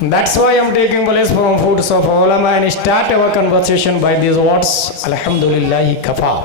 That's why I'm taking place from foods of ulama and start our conversation by these words. Alhamdulillahi kafa.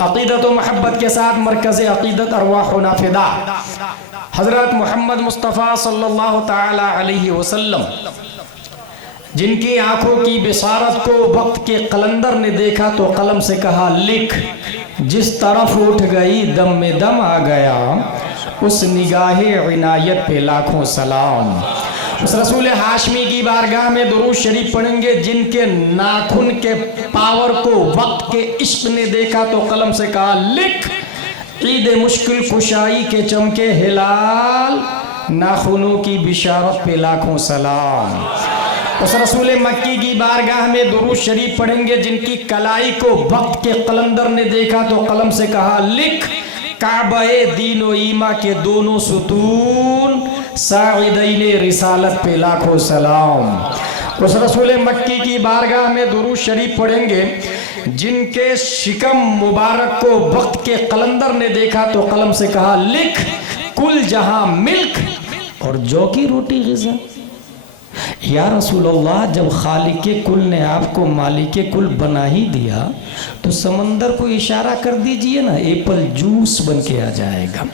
अक़ीदत व मोहब्बत के साथ मरकज़ अक़ीदत अरवाहुना फ़िदा हज़रत मोहम्मद मुस्तफ़ा सल्लल्लाहु ताला अलैहि वसल्लम जिनकी आंखों की बिसारत को वक्त के कलंदर ने देखा तो कलम से कहा लिख, जिस तरफ उठ गई दम में दम आ गया, उस निगाहे इनायत पे लाखों सलाम। उस रसूल हाशमी की बारगाह में दुरूद शरीफ पढ़ेंगे जिनके नाखून के पावर को वक्त के इश्क ने देखा तो कलम से कहा लिख, ईद मुश्किल कुशाई के चमके हिलाल, नाखूनों की बिशारत पे लाखों सलाम। उस रसूल मक्की की बारगाह में दुरूद शरीफ पढ़ेंगे जिनकी कलाई को वक्त के कलंदर ने देखा तो कलम से कहा लिख, काबे दीन व ईमा के दोनों सुतून, साइदीने रिसालत पे लाखों सलाम। उस रसूल मक्की की बारगाह में दुरूद शरीफ पढ़ेंगे जिनके शिकम मुबारक को वक्त के कलंदर ने देखा तो कलम से कहा लिख, कुल जहां मिल्क और जौ की रोटी ग़िज़ा। या रसूलल्लाह, जब खालिके कुल ने आपको मालिके कुल बना ही दिया तो समंदर को इशारा कर दीजिए ना, एप्पल जूस बन के आ जाएगा।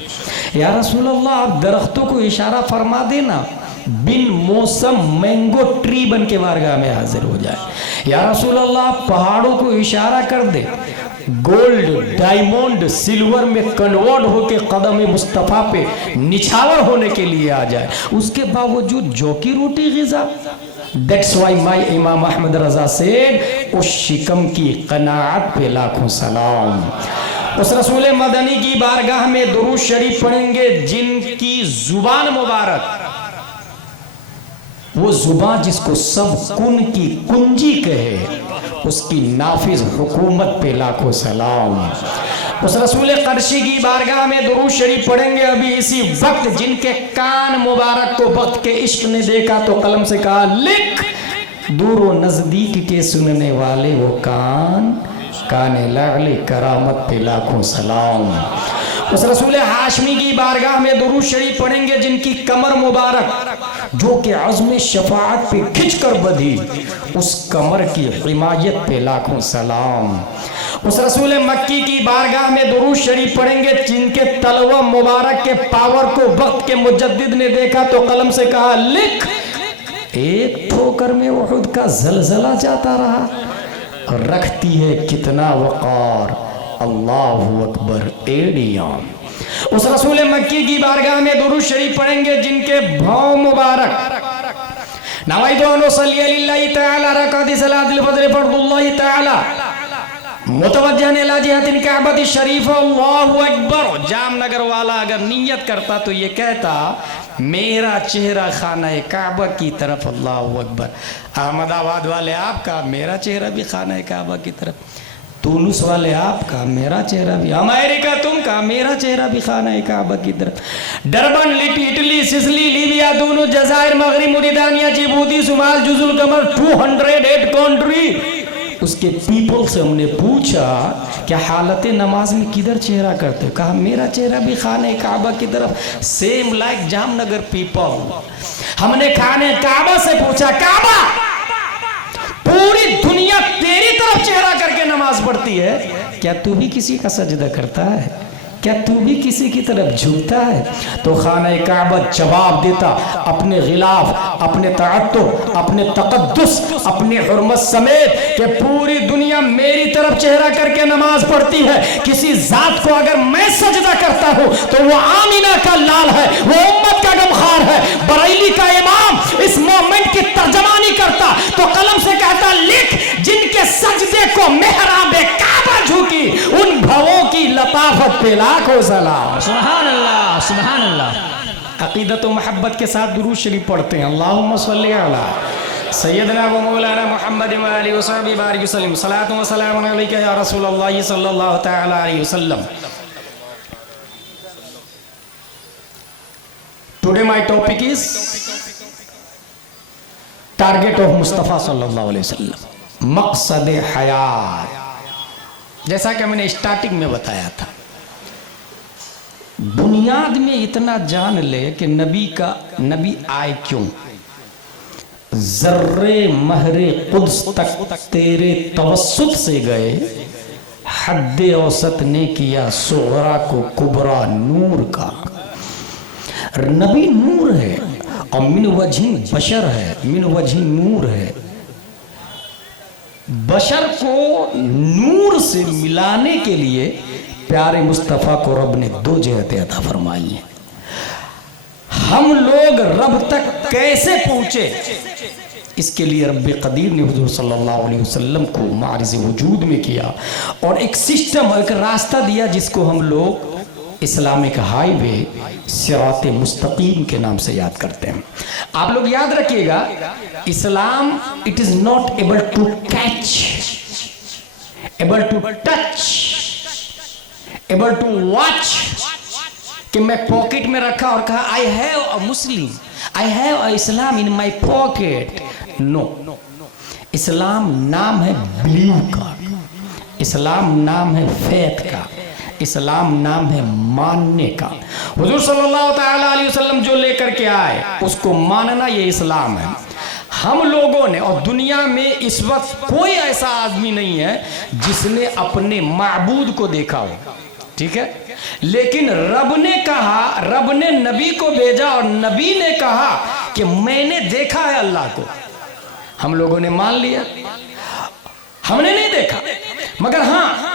या रसूलल्लाह, आप दरख्तों को इशारा फरमा देना, बिन मौसम मैंगो ट्री बन के बारगाह में हाजिर हो जाए। या रसूलल्लाह, पहाड़ों को इशारा कर दे, गोल्ड डायमंड सिल्वर में कन्वर्ट होके कदम मुस्तफ़ा पे निछावर होने के लिए आ जाए, उसके बावजूद जौ की रोटी ग़िज़ा। That's why my इमाम अहमद रज़ा said, उस शिकम की कनाअत पे लाखों सलाम। उस रसूल मदनी की बारगाह में दुरूद शरीफ पढ़ेंगे जिनकी जुबान मुबारक, वो जुबान जिसको सब कुन की कुंजी कहे, उसकी नाफिज हुकूमत पे लाखों सलाम। उस रसूल क़रशी की बारगाह में दुरूद शरीफ पढ़ेंगे अभी इसी वक्त जिनके कान मुबारक को वक्त के इश्क ने देखा तो कलम से कहा लिख, दूर व नज़दीक के सुनने वाले वो कान, काने लाले करामत पे लाखों सलाम। उस रसूल हाशमी की बारगाह में दुरूद शरीफ पढ़ेंगे जिनकी कमर मुबारक जो कि अज़्म शफाअत पे खिंच कर बधी, उस कमर की हिमायत पे लाखों सलाम। उस रसूल मक्की की बारगाह में दुरूद शरीफ पढ़ेंगे जिनके तलवा मुबारक के पावर को वक्त के मुजद्दिद ने देखा तो कलम से कहा लिख, एक ठोकर में उहुद का जलजला जाता रहा, रखती है कितना वक़ार, अल्लाहु अकबर एड़ियां। उस रसूल मक्की की बारगाह में दुरूद शरीफ पढ़ेंगे जिनके भाव मुबारक नवाइतु अन उसल्ली लिल्लाहि तआला रकाति सलातिल फज्र फर्दुल्लाहि तआला मुतवज्जिहन इला जिहतिल काबति शरीफ, अल्लाहु अकबर। जामनगर वाला अगर नियत करता तो ये कहता मेरा चेहरा खाना काबा की तरफ, अल्लाहु अकबर। अहमदाबाद वाले आपका, मेरा चेहरा भी खाना काबा की तरफ। तुलुस वाले आपका, मेरा चेहरा भी। अमेरिका तुम का, मेरा चेहरा भी खाना काबा की तरफ। डरबन, इटली, सिसली, लीबिया, दोनों जजायर, मगरिब, मुरितानिया, जिबूती, सुमाल, जुजुल कमर, 208 कंट्री। उसके पीपल से हमने पूछा क्या हालत नमाज में किधर चेहरा करते हो, कहा मेरा चेहरा भी खाने काबा की तरफ, सेम लाइक जामनगर पीपल। हमने खाने काबा से पूछा, काबा पूरी दुनिया तेरी तरफ चेहरा करके क्या तू भी किसी का सजदा करता है? क्या तू भी किसी की तरफ झुकता है? तो खाना काबा जवाब देता अपने गिलाफ, अपने तअत्तुर, अपने तकद्दुस, अपनी हुर्मत समेत कि पूरी दुनिया मेरी तरफ चेहरा करके नमाज पढ़ती है, किसी जात को अगर मैं सजदा करता हूं तो वो आमीना का लाल है, वो उम्मत का गमखार है। बरेली का इमाम इस मोमेंट की तर्जमानी करता तो कलम से कहता, लिख, जिनके सजदे को मेहराबे काबा झुकी उन भवों की लताफत पे लाखों सलाम। सुभान अल्लाह, सुभान अल्लाह। अकीदत व मोहब्बत के साथ दुरूद शरीफ पढ़ते हैं। अल्लाहुम्मा सल्ली अला सय्यदना व मौलाना मुहम्मद व आलिहि व सहबिहि बारिक वसल्लम। सलातु व सलामुन अलैका या रसूलल्लाह सल्लल्लाहु तआला अलैहि वसल्लम। Today my topic is target of Mustafa सल्लल्लाहु अलैहि वसल्लम, मकसद हयात। जैसा कि मैंने स्टार्टिंग में बताया था, बुनियाद में इतना जान ले कि नबी आए क्यों। जर्रे महरे कुद्स तक तेरे तवस्सुत से गए, हद्दे औसत ने किया सोहरा को कुबरा नूर का। नबी नूर है और मिन वजही बशर है, मिन वजही नूर है। बशर को नूर से मिलाने के लिए प्यारे मुस्तफ़ा को रब ने दो जहतें अता फरमाई हैं। हम लोग रब तक कैसे पहुंचे, इसके लिए रब्बे कदीर ने हुजूर सल्लल्लाहु अलैहि वसल्लम को मारिज़ वजूद में किया और एक सिस्टम, एक रास्ता दिया जिसको हम लोग इस्लामिक हाईवे सिराते मुस्तकीम के नाम से याद करते हैं। आप लोग याद रखिएगा, Islam it is not able to catch, able to touch, able to watch, कि मैं पॉकेट में रखा और कहा I have a Muslim, I have a Islam in my pocket. No, Islam नाम है बिलीव का, इस्लाम नाम है फेथ का, इस्लाम नाम है मानने का। हुजूर सल्लल्लाहु तआला अलैहि वसल्लम जो लेकर के आए उसको मानना, ये इस्लाम है। हम लोगों ने, और दुनिया में इस वक्त कोई ऐसा आदमी नहीं है जिसने अपने माबूद को देखा हो, ठीक है, लेकिन रब ने कहा, रब ने नबी को भेजा और नबी ने कहा कि मैंने देखा है अल्लाह को। हम लोगों ने मान लिया, हमने नहीं देखा, मगर हाँ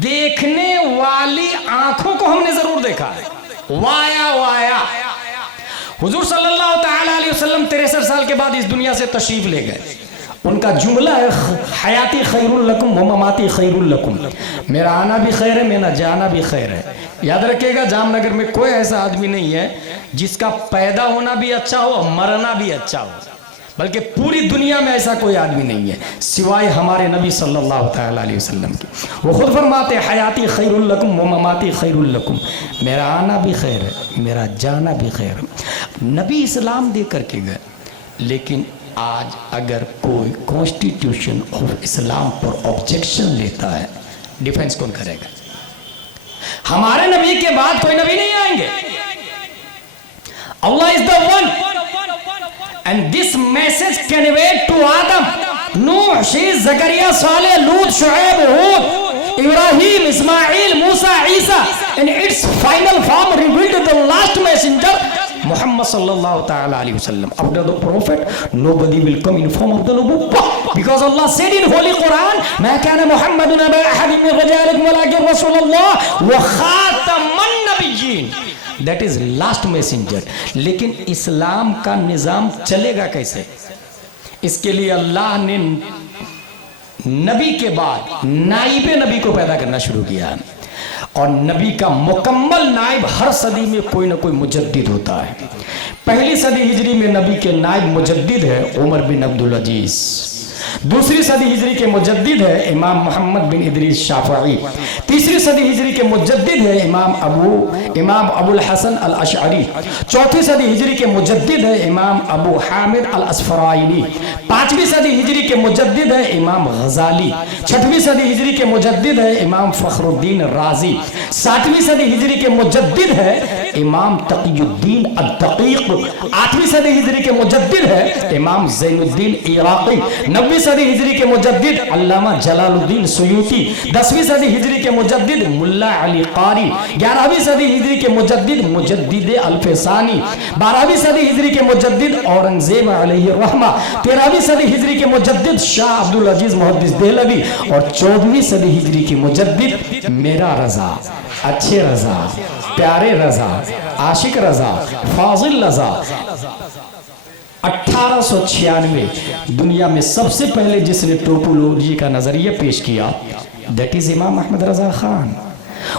देखने वाली आंखों को हमने जरूर देखा है। वाया वाया हुजूर सल्लल्लाहु तआला अलैहि वसल्लम 63 साल के बाद इस दुनिया से तशरीफ ले गए। उनका जुमला है, हयाती खैरुल लकुम व ममाती खैरुल लकुम, मेरा आना भी खैर है, मेरा जाना भी खैर है। याद रखिएगा, जामनगर में कोई ऐसा आदमी नहीं है जिसका पैदा होना भी अच्छा हो और मरना भी अच्छा हो, बल्कि पूरी दुनिया में ऐसा कोई आदमी नहीं है सिवाय हमारे नबी सल्लल्लाहु तआला अलैहि वसल्लम की। वो खुद फरमाते हयाती खैरुल लकुम व ममाती खैरुल लकुम, मेरा आना भी खैर है, मेरा जाना भी खैर है। नबी इस्लाम दे करके गए, लेकिन आज अगर कोई कॉन्स्टिट्यूशन ऑफ इस्लाम पर ऑब्जेक्शन लेता है, डिफेंस कौन करेगा? हमारे नबी के बाद कोई नबी नहीं आएंगे। Allah is the one and this message conveyed to Adam, Nuh, Sheikh, Zakaria, Saleh, Lut, Shuaib, Hud, Ibrahim, Ismail, Musa, Isa, and its final form revealed the last messenger, Muhammad sallallahu ta'ala alayhi wasallam. After the prophet, nobody will come in form of the nubuwwah, because Allah said in Holy Quran, Ma kana Muhammadun aba ahadin min rijalikum walakin Rasulullah wa khataman nabiyyin. That is last messenger. लेकिन इस्लाम का निज़ाम चलेगा कैसे? इसके लिए अल्लाह ने नबी के बाद नाइबे नबी को पैदा करना शुरू किया, और नबी का मुकम्मल नाइब हर सदी में कोई ना कोई मुजद्दिद होता है। पहली सदी हिजरी में नबी के नाइब मुजद्दिद है उमर बिन अब्दुल अजीज। दूसरी सदी हिजरी के मुजद्दिद है इमाम मोहम्मद बिन इदरीस शाफई। तीसरी सदी हिजरी के मुजद्दिद है इमाम अबुल हसन अल अशअरी। चौथी सदी हिजरी के मुजद्दिद है इमाम अबू हामिद अल अस्फराइनी। पांचवी सदी हिजरी के मुजद्दिद है इमाम गजाली। छठवीं सदी हिजरी के मुजद्दिद है इमाम फखरुद्दीन राजी। सातवीं सदी हिजरी के मुजद्दिद है इमाम तकीयुद्दीन अद-दकीक। आठवीं सदी हिजरी के मुजद्दिद है इमाम ज़ैनुद्दीन इराकी। 9वीं सदी हिजरी के मुजद्दिद अल्लामा जलालुद्दीन सुयूती, 10वीं सदी हिजरी के मुजद्दिद मुल्ला अली कारी, 11वीं सदी हिजरी के मुजद्दिद मुजद्दिद अल्फसानी, 12वीं सदी हिजरी के मुजद्दिद औरंगजेब अलैहि रहमा, 13वीं सदी हिजरी के मुजद्दिद शाह अब्दुल अजीज मुहद्दिस देहलवी और 14वीं सदी हिजरी के मुजद्दिद मेरा रजा, अच्छे रजा, प्यारे रजा, आशिक रजा, फाजिल रजा। 1896 दुनिया में सबसे पहले जिसने टोपोलॉजी का नजरिया पेश किया दैट इज इमाम अहमद रजा खान।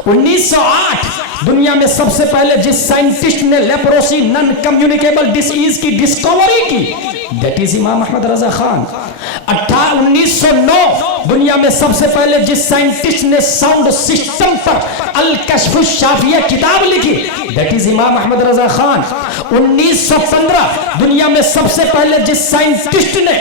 1908 दुनिया में सबसे पहले जिस साइंटिस्ट ने लेप्रोसी नॉन कम्युनिकेबल डिसीज की डिस्कवरी की दैट इज इमाम अहमद रजा खान। 1909 दुनिया में सबसे पहले जिस साइंटिस्ट ने साउंड सिस्टम पर अल कश्फ शाफिया किताब लिखी दैट इज इमाम अहमद रजा खान। 1915 दुनिया में सबसे पहले जिस साइंटिस्ट ने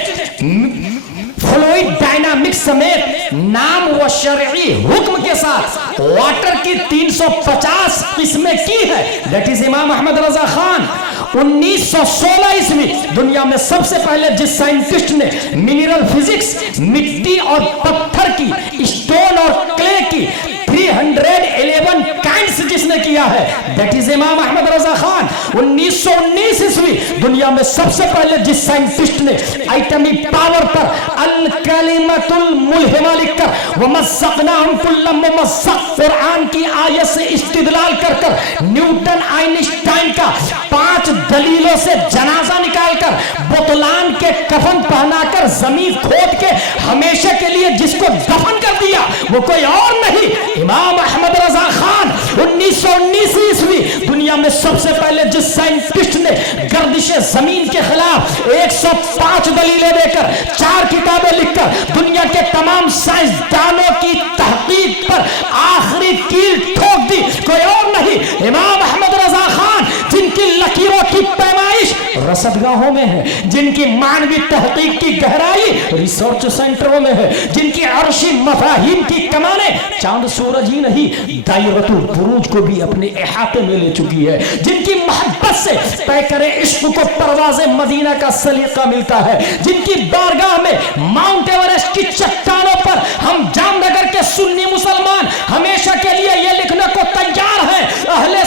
फ्लूइड डायनामिक्स समेत नाम व शरई हुक्म के साथ वाटर की 350 किस्में की है दैट इज इमाम अहमद रजा खान। 1916 ईस्वी दुनिया में सबसे पहले जिस साइंटिस्ट ने मिनरल फिजिक्स मिट्टी और पत्थर की स्टोन और क्ले की 311 काइंड्स जिसने किया है दैट इज इमाम अहमद रजा खान। 1919 ईस्वी दुनिया में सबसे पहले जिस साइंटिस्ट ने एटमी पावर पर अल कलिमतुल मुल्हिमा लिखकर वमज़क़नाहुम कुल्ल मुमज़्ज़क़ कुरान की आयत से इस्तिदलाल कर कर न्यूटन आइंस्टाइन का 5 दलीलों से जनाजा निकालकर बुतलान के कफन पहनाकर जमीन खोद के हमेशा के लिए जिसको दफन कर दिया वो कोई और नहीं इमाम अहमद रजा खान। 1919 ईस्वी दुनिया में सबसे पहले जिस साइंटिस्ट ने गर्दिश जमीन के खिलाफ 105 दलीलें देकर 4 किताबें लिखकर दुनिया के तमाम साइंसदानों की तहकीक पर आखिरी कील ठोक दी कोई और नहीं इमाम अहमद रजा खान। जिनकी लकीरों की पैमाइश रसदगाहों में है, जिनकी मानवी तहकीक की गहराई रिसर्च सेंटरों में है, जिनकी अर्शी मफाहिम की कमाने चांद सूरज ही नहीं दायरतुल बुरूज को भी अपने इहाते में ले चुकी है, जिनकी मोहब्बत से तय करे इश्क को परवाज़े मदीना का सलीका मिलता है, जिनकी बारगाह में माउंट एवरेस्ट की चट्टानों पर हम जामनगर के सुन्नी मुसलमान हमेशा के लिए ये लिखने को तैयार हैं अहले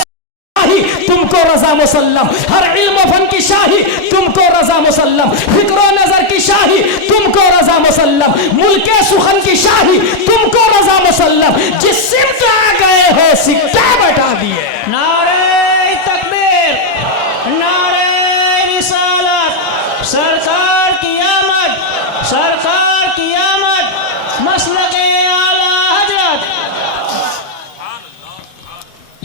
तुमको रजा मुसल्लम, हर इल्म फन की शाही तुमको रजा मुसल्लम, फिक्र नजर की शाही तुमको रजा मुसल्लम, मुल्के सुखन की शाही तुमको रजा मुसल्लम, जिस सिमत आ गए हो सिक्का बटा दिए। नारे तकबीर, नारे रिसालत, सरकार की आमद, सरकार की आमद, मसलके आला हजरत।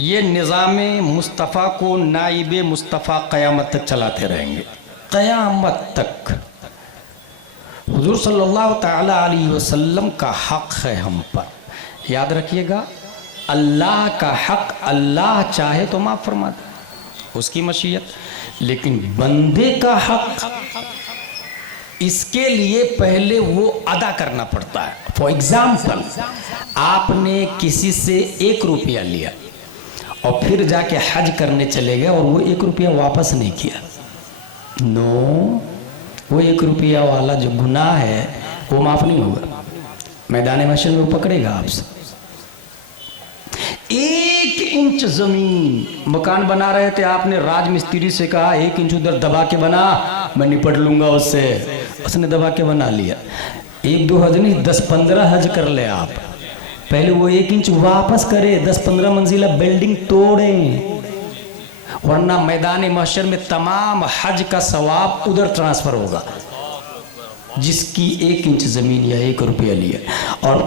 ये निज़ामे मुस्तफ़ा को नाइबे मुस्तफ़ा क़यामत तक चलाते रहेंगे, क़यामत तक। हुज़ूर सल्लल्लाहु ताला अलैहि वसल्लम का हक़ है हम पर, याद रखिएगा। अल्लाह का हक़ अल्लाह चाहे तो माफ़ फरमा दे, उसकी मशीयत, लेकिन बंदे का हक़ इसके लिए पहले वो अदा करना पड़ता है। फॉर एग्जाम्पल, आपने किसी से 1 रुपया लिया और फिर जाके हज करने चले गए और वो 1 रुपया वापस नहीं किया, नो, वो 1 रुपया वाला जो गुनाह है वो माफ़ नहीं होगा। मैदान महशर में वो पकड़ेगा आपसे। 1 इंच ज़मीन मकान बना रहे थे, आपने राज मिस्त्री से कहा 1 इंच उधर दबा के बना, मैं निपट लूँगा उससे, उसने दबा के बना लिया। 1-2 हज नहीं 10-15 हज कर ले आप, पहले वो 1 इंच वापस करे, 10-15 मंजिला बिल्डिंग तोड़ें, वरना मैदान महशर में तमाम हज का सवाब उधर ट्रांसफर होगा जिसकी 1 इंच जमीन या 1 रुपया लिया। और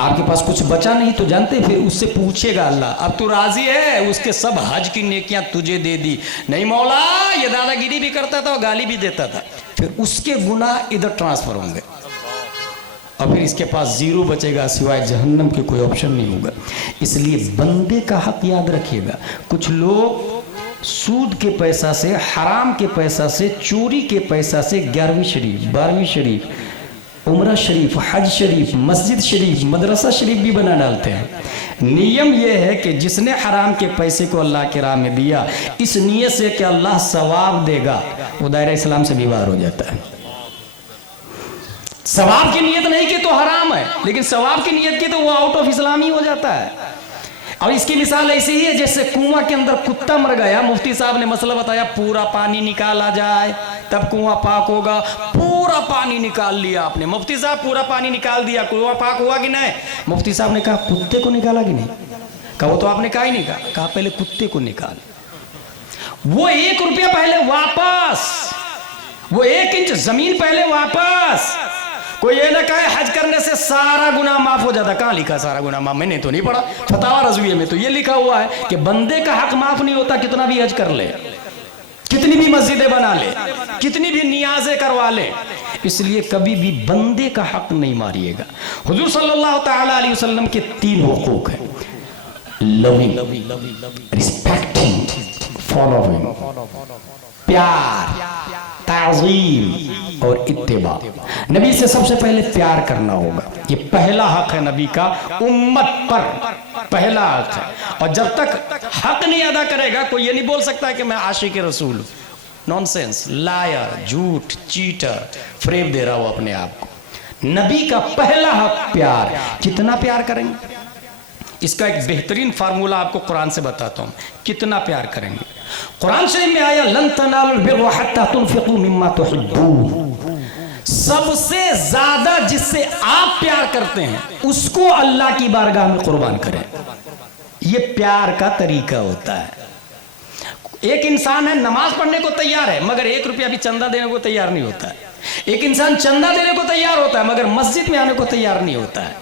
आपके पास कुछ बचा नहीं तो जानते, फिर उससे पूछेगा अल्लाह, अब तू राजी है? उसके सब हज की नेकियां तुझे दे दी। नहीं मौला, ये दादागिरी भी करता था और गाली भी देता था। फिर उसके गुनाह इधर ट्रांसफर होंगे और फिर इसके पास 0 बचेगा, सिवाय जहन्नम के कोई ऑप्शन नहीं होगा। इसलिए बंदे का हक याद रखिएगा। कुछ लोग सूद के पैसा से, हराम के पैसा से, चोरी के पैसा से 11वीं शरीफ, 12वीं शरीफ, उम्रा शरीफ, हज शरीफ, मस्जिद शरीफ, मदरसा शरीफ भी बना डालते हैं। नियम यह है कि जिसने हराम के पैसे को अल्लाह के राह में दिया इस नीयत से कि अल्लाह सवाब देगा, वो दायरा इस्लाम से भी बाहर हो जाता है। सवाब की नियत नहीं की तो हराम है, लेकिन सवाब की नियत की तो वो आउट ऑफ इस्लाम ही हो जाता है। और इसकी मिसाल ऐसी ही है जैसे कुआं के अंदर कुत्ता मर गया, मुफ्ती साहब ने मसला बताया, पूरा पानी निकाला जाए तब कुआं पाक होगा। पूरा पानी निकाल लिया आपने, मुफ्ती साहब पूरा पानी निकाल दिया, कुआं पाक हुआ कि नहीं? मुफ्ती साहब ने कहा कुत्ते को निकाला कि नहीं? कहा वो तो आपने कहा ही नहीं। कहा पहले कुत्ते को निकाल। वो 1 रुपया पहले वापस, वो 1 इंच जमीन पहले वापस। कोई ये ना कहे हज करने से सारा गुनाह माफ हो जाता। कहाँ लिखा सारा गुनाह माफ? मैंने तो नहीं पढ़ा, फतावा रज़विया में तो ये लिखा हुआ है कि बंदे का हक माफ नहीं होता, कितना भी हज कर ले, कितनी भी मस्जिदें बना ले, कितनी भी नियाज़ें करवा ले, इसलिए कभी भी बंदे का हक नहीं मारिएगा। हुजूर सल्लल्लाहु तआला अलैहि वसल्लम के 3 हुकूक हैं, लविंग, रिस्पेक्टिंग, फॉलोइंग, प्यार, ताज़ीम और इत्तिबा। नबी से सबसे पहले प्यार करना होगा, ये पहला हक है नबी का उम्मत पर, पहला हक है। और जब तक हक नहीं अदा करेगा कोई ये नहीं बोल सकता कि मैं आशिक रसूल हूं। नॉनसेंस, लायर, झूठ, चीटर, फ्रेब दे रहा हूं अपने आप को। नबी का पहला हक प्यार। कितना प्यार करेंगे इसका एक बेहतरीन फार्मूला आपको कुरान से बताता हूं, कितना प्यार करेंगे। कुरान शरीफ में आया लन तनालुल बिर्रा हत्ता तुनफिकू मिम्मा तुहिब्बून। सबसे ज्यादा जिससे आप प्यार करते हैं उसको अल्लाह की बारगाह में कुर्बान करें। ये प्यार का तरीका होता है। एक इंसान है नमाज पढ़ने को तैयार है मगर 1 रुपया भी चंदा देने को तैयार नहीं होता है। एक इंसान चंदा देने को तैयार होता है मगर मस्जिद में आने को तैयार नहीं होता है।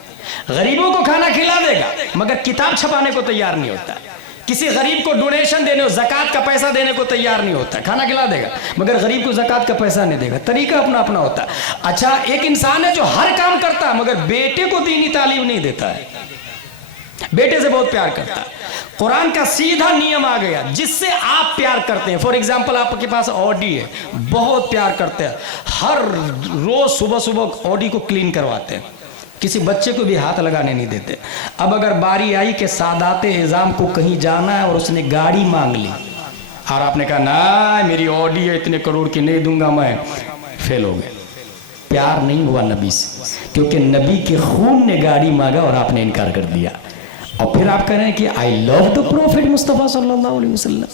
गरीबों को खाना खिला देगा मगर किताब छपाने को तैयार नहीं होता। किसी गरीब को डोनेशन देने, ज़कात का पैसा देने को तैयार नहीं होता। खाना खिला देगा मगर गरीब को ज़कात का पैसा नहीं देगा। तरीका अपना अपना होता है। अच्छा, एक इंसान है जो हर काम करता है मगर बेटे को दीनी तालीम नहीं देता है, बेटे से बहुत प्यार करता है। कुरान का सीधा नियम आ गया, जिससे आप प्यार करते हैं। फॉर एग्जाम्पल आपके पास ऑडी है, बहुत प्यार करते हैं, हर रोज सुबह सुबह ऑडी को क्लीन करवाते हैं, किसी बच्चे को भी हाथ लगाने नहीं देते। अब अगर बारी आई कि सादाते एजाम को कहीं जाना है और उसने गाड़ी मांग ली और आपने कहा ना मेरी ऑडी है इतने करोड़ की नहीं दूंगा मैं, फेल हो गए। प्यार नहीं हुआ नबी से, क्योंकि नबी के खून ने गाड़ी मांगा और आपने इनकार कर दिया। और फिर आप कह रहे हैं कि I love the prophet Mustafa सल्लल्लाहु अलैहि वसल्लम।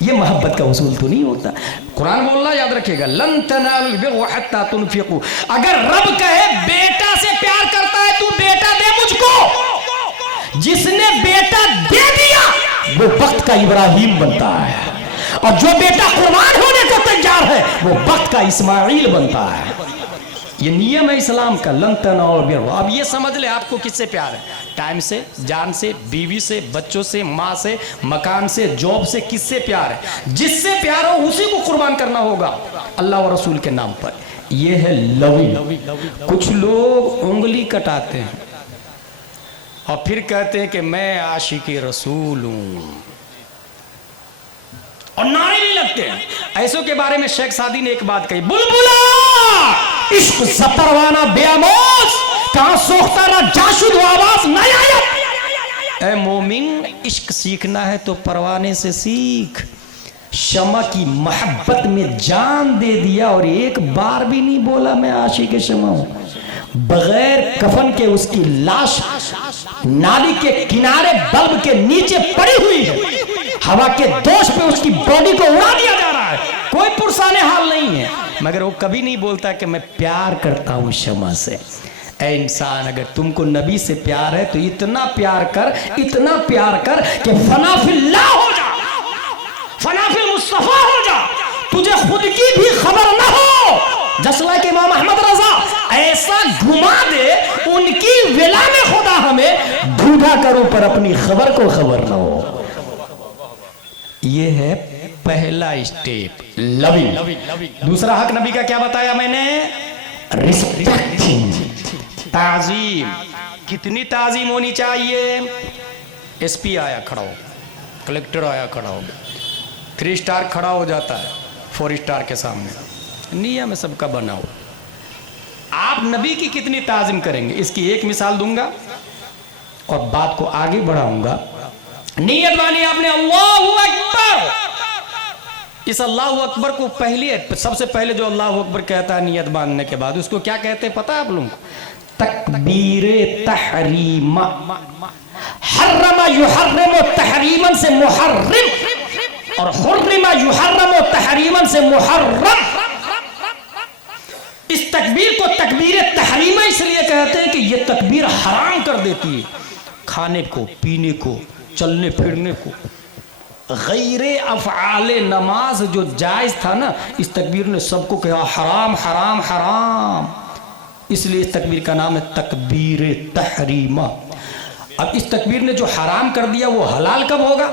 ये मोहब्बत का उसूल तो नहीं होता। कुरान बोलना याद रखिएगा, लन तनालुल बिर्रा हत्ता तुनफिकू। अगर रब कहे बेटा से प्यार करता है तू बेटा दे मुझको, जिसने बेटा दे दिया वो वक्त का इब्राहिम बनता है, और जो बेटा कुर्बान होने को तैयार है वो वक्त का इस्माइल बनता है। ये नियम है इस्लाम का, लन तनालुल बिर्रा। अब ये समझ ले आपको किससे प्यार है? टाइम से, जान से, बीवी से, बच्चों से, माँ से, मकान से, जॉब से, किससे प्यार है? जिससे प्यार हो उसी को कुर्बान करना होगा अल्लाह और रसूल के नाम पर। यह है लविंग। कुछ लोग उंगली कटाते हैं और फिर कहते हैं कि मैं आशिक रसूल हूं और नारे भी लगते हैं। ऐसों के बारे में शेख सादी ने एक बात कही, बुलबुला इश्क सपरवाना बेआमोज, कहां सोखता ना जाशुद आवाज नहीं आया। ए मोमिन, इश्क सीखना है तो परवाने से सीख। शमा की मोहब्बत में जान दे दिया और एक बार भी नहीं बोला मैं आशिक शमा हूं। बगैर कफन के उसकी लाश नाली के किनारे बल्ब के नीचे पड़ी हुई है, हवा के दोष पे उसकी बॉडी को उड़ा दिया जा रहा है, कोई पुरसाने हाल नहीं है, मगर वो कभी नहीं बोलता कि मैं प्यार करता हूं शमा से। ऐ इंसान, अगर तुमको नबी से प्यार है तो इतना प्यार कर, इतना प्यार कर कि फना फिल्लाह हो जा, फना फिल मुस्तफा हो जा, तुझे खुद की भी खबर ना हो। जसला के इमाम अहमद रजा ऐसा घुमा दे उनकी विला में खुदा हमें ढूंढा करो पर अपनी खबर को खबर ना हो। ये है पहला स्टेप, लविंग। दूसरा हक नबी का क्या बताया मैंने? रिस्पेक्टिंग, ताजीम। कितनी ताजीम होनी चाहिए? एसपी आया खड़ा हो, कलेक्टर आया खड़ा हो, 3 स्टार खड़ा हो जाता है 4 स्टार के सामने, नियम है सबका बना हो। आप नबी की कितनी ताजीम करेंगे इसकी एक मिसाल दूंगा और बात को आगे बढ़ाऊंगा। नियत मानी आपने अल्लाहु अकबर, इस अल्लाह अकबर को सबसे पहले जो अल्लाह अकबर कहता है नियत बांधने के बाद, उसको क्या कहते हैं पता है आप लोगों को? तकबीरे तहरीमा। हर्रमा युहर्रिमु तहरीमन से मुहर्रिम, और हुर्रिमा युहर्रिमु तहरीमन से मुहर्रम। इस तकबीर को तकबीर तहरीमा इसलिए कहते हैं कि यह तकबीर हराम कर देती है खाने को, पीने को, चलने फिरने को। गैरे अफ़आले नमाज जो जायज़ था ना, इस तकबीर ने सबको कहा हराम हराम हराम, इसलिए इस तकबीर का नाम है तकबीर तहरीमा। अब इस तकबीर ने जो हराम कर दिया वो हलाल कब होगा?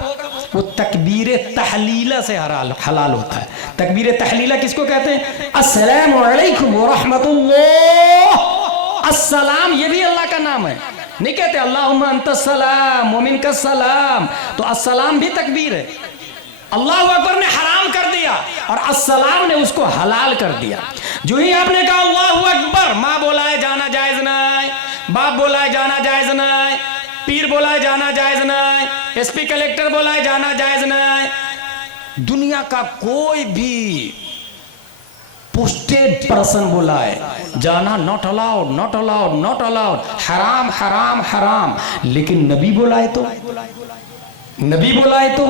वो तकबीर तहलीला से हलाल होता है। तकबीर तहलीला किसको कहते हैं? अस्सलामु अलैकुम व रहमतुल्लाह। अस्सलाम ये भी अल्लाह का नाम है, नहीं कहते अल्लाहुम्मा अंतस सलाम व मिनकस सलाम, तो अस्सलाम भी तकबीर है। अल्लाह अकबर ने हराम कर दिया और अस्सलाम ने उसको हलाल कर दिया। जो ही आपने कहा अल्लाहु अकबर, माँ बोलाए जाना जायज नहीं, बाप बोलाए जाना जायज नहीं, पीर बोलाए जाना जायज नहीं, एसपी कलेक्टर बोलाए जाना जायज नहीं, दुनिया का कोई भी पोस्टेड पर्सन बुलाए जाना not allowed, not allowed, not allowed, हराम हराम हराम। लेकिन नबी बुलाए तो, नबी बुलाए तो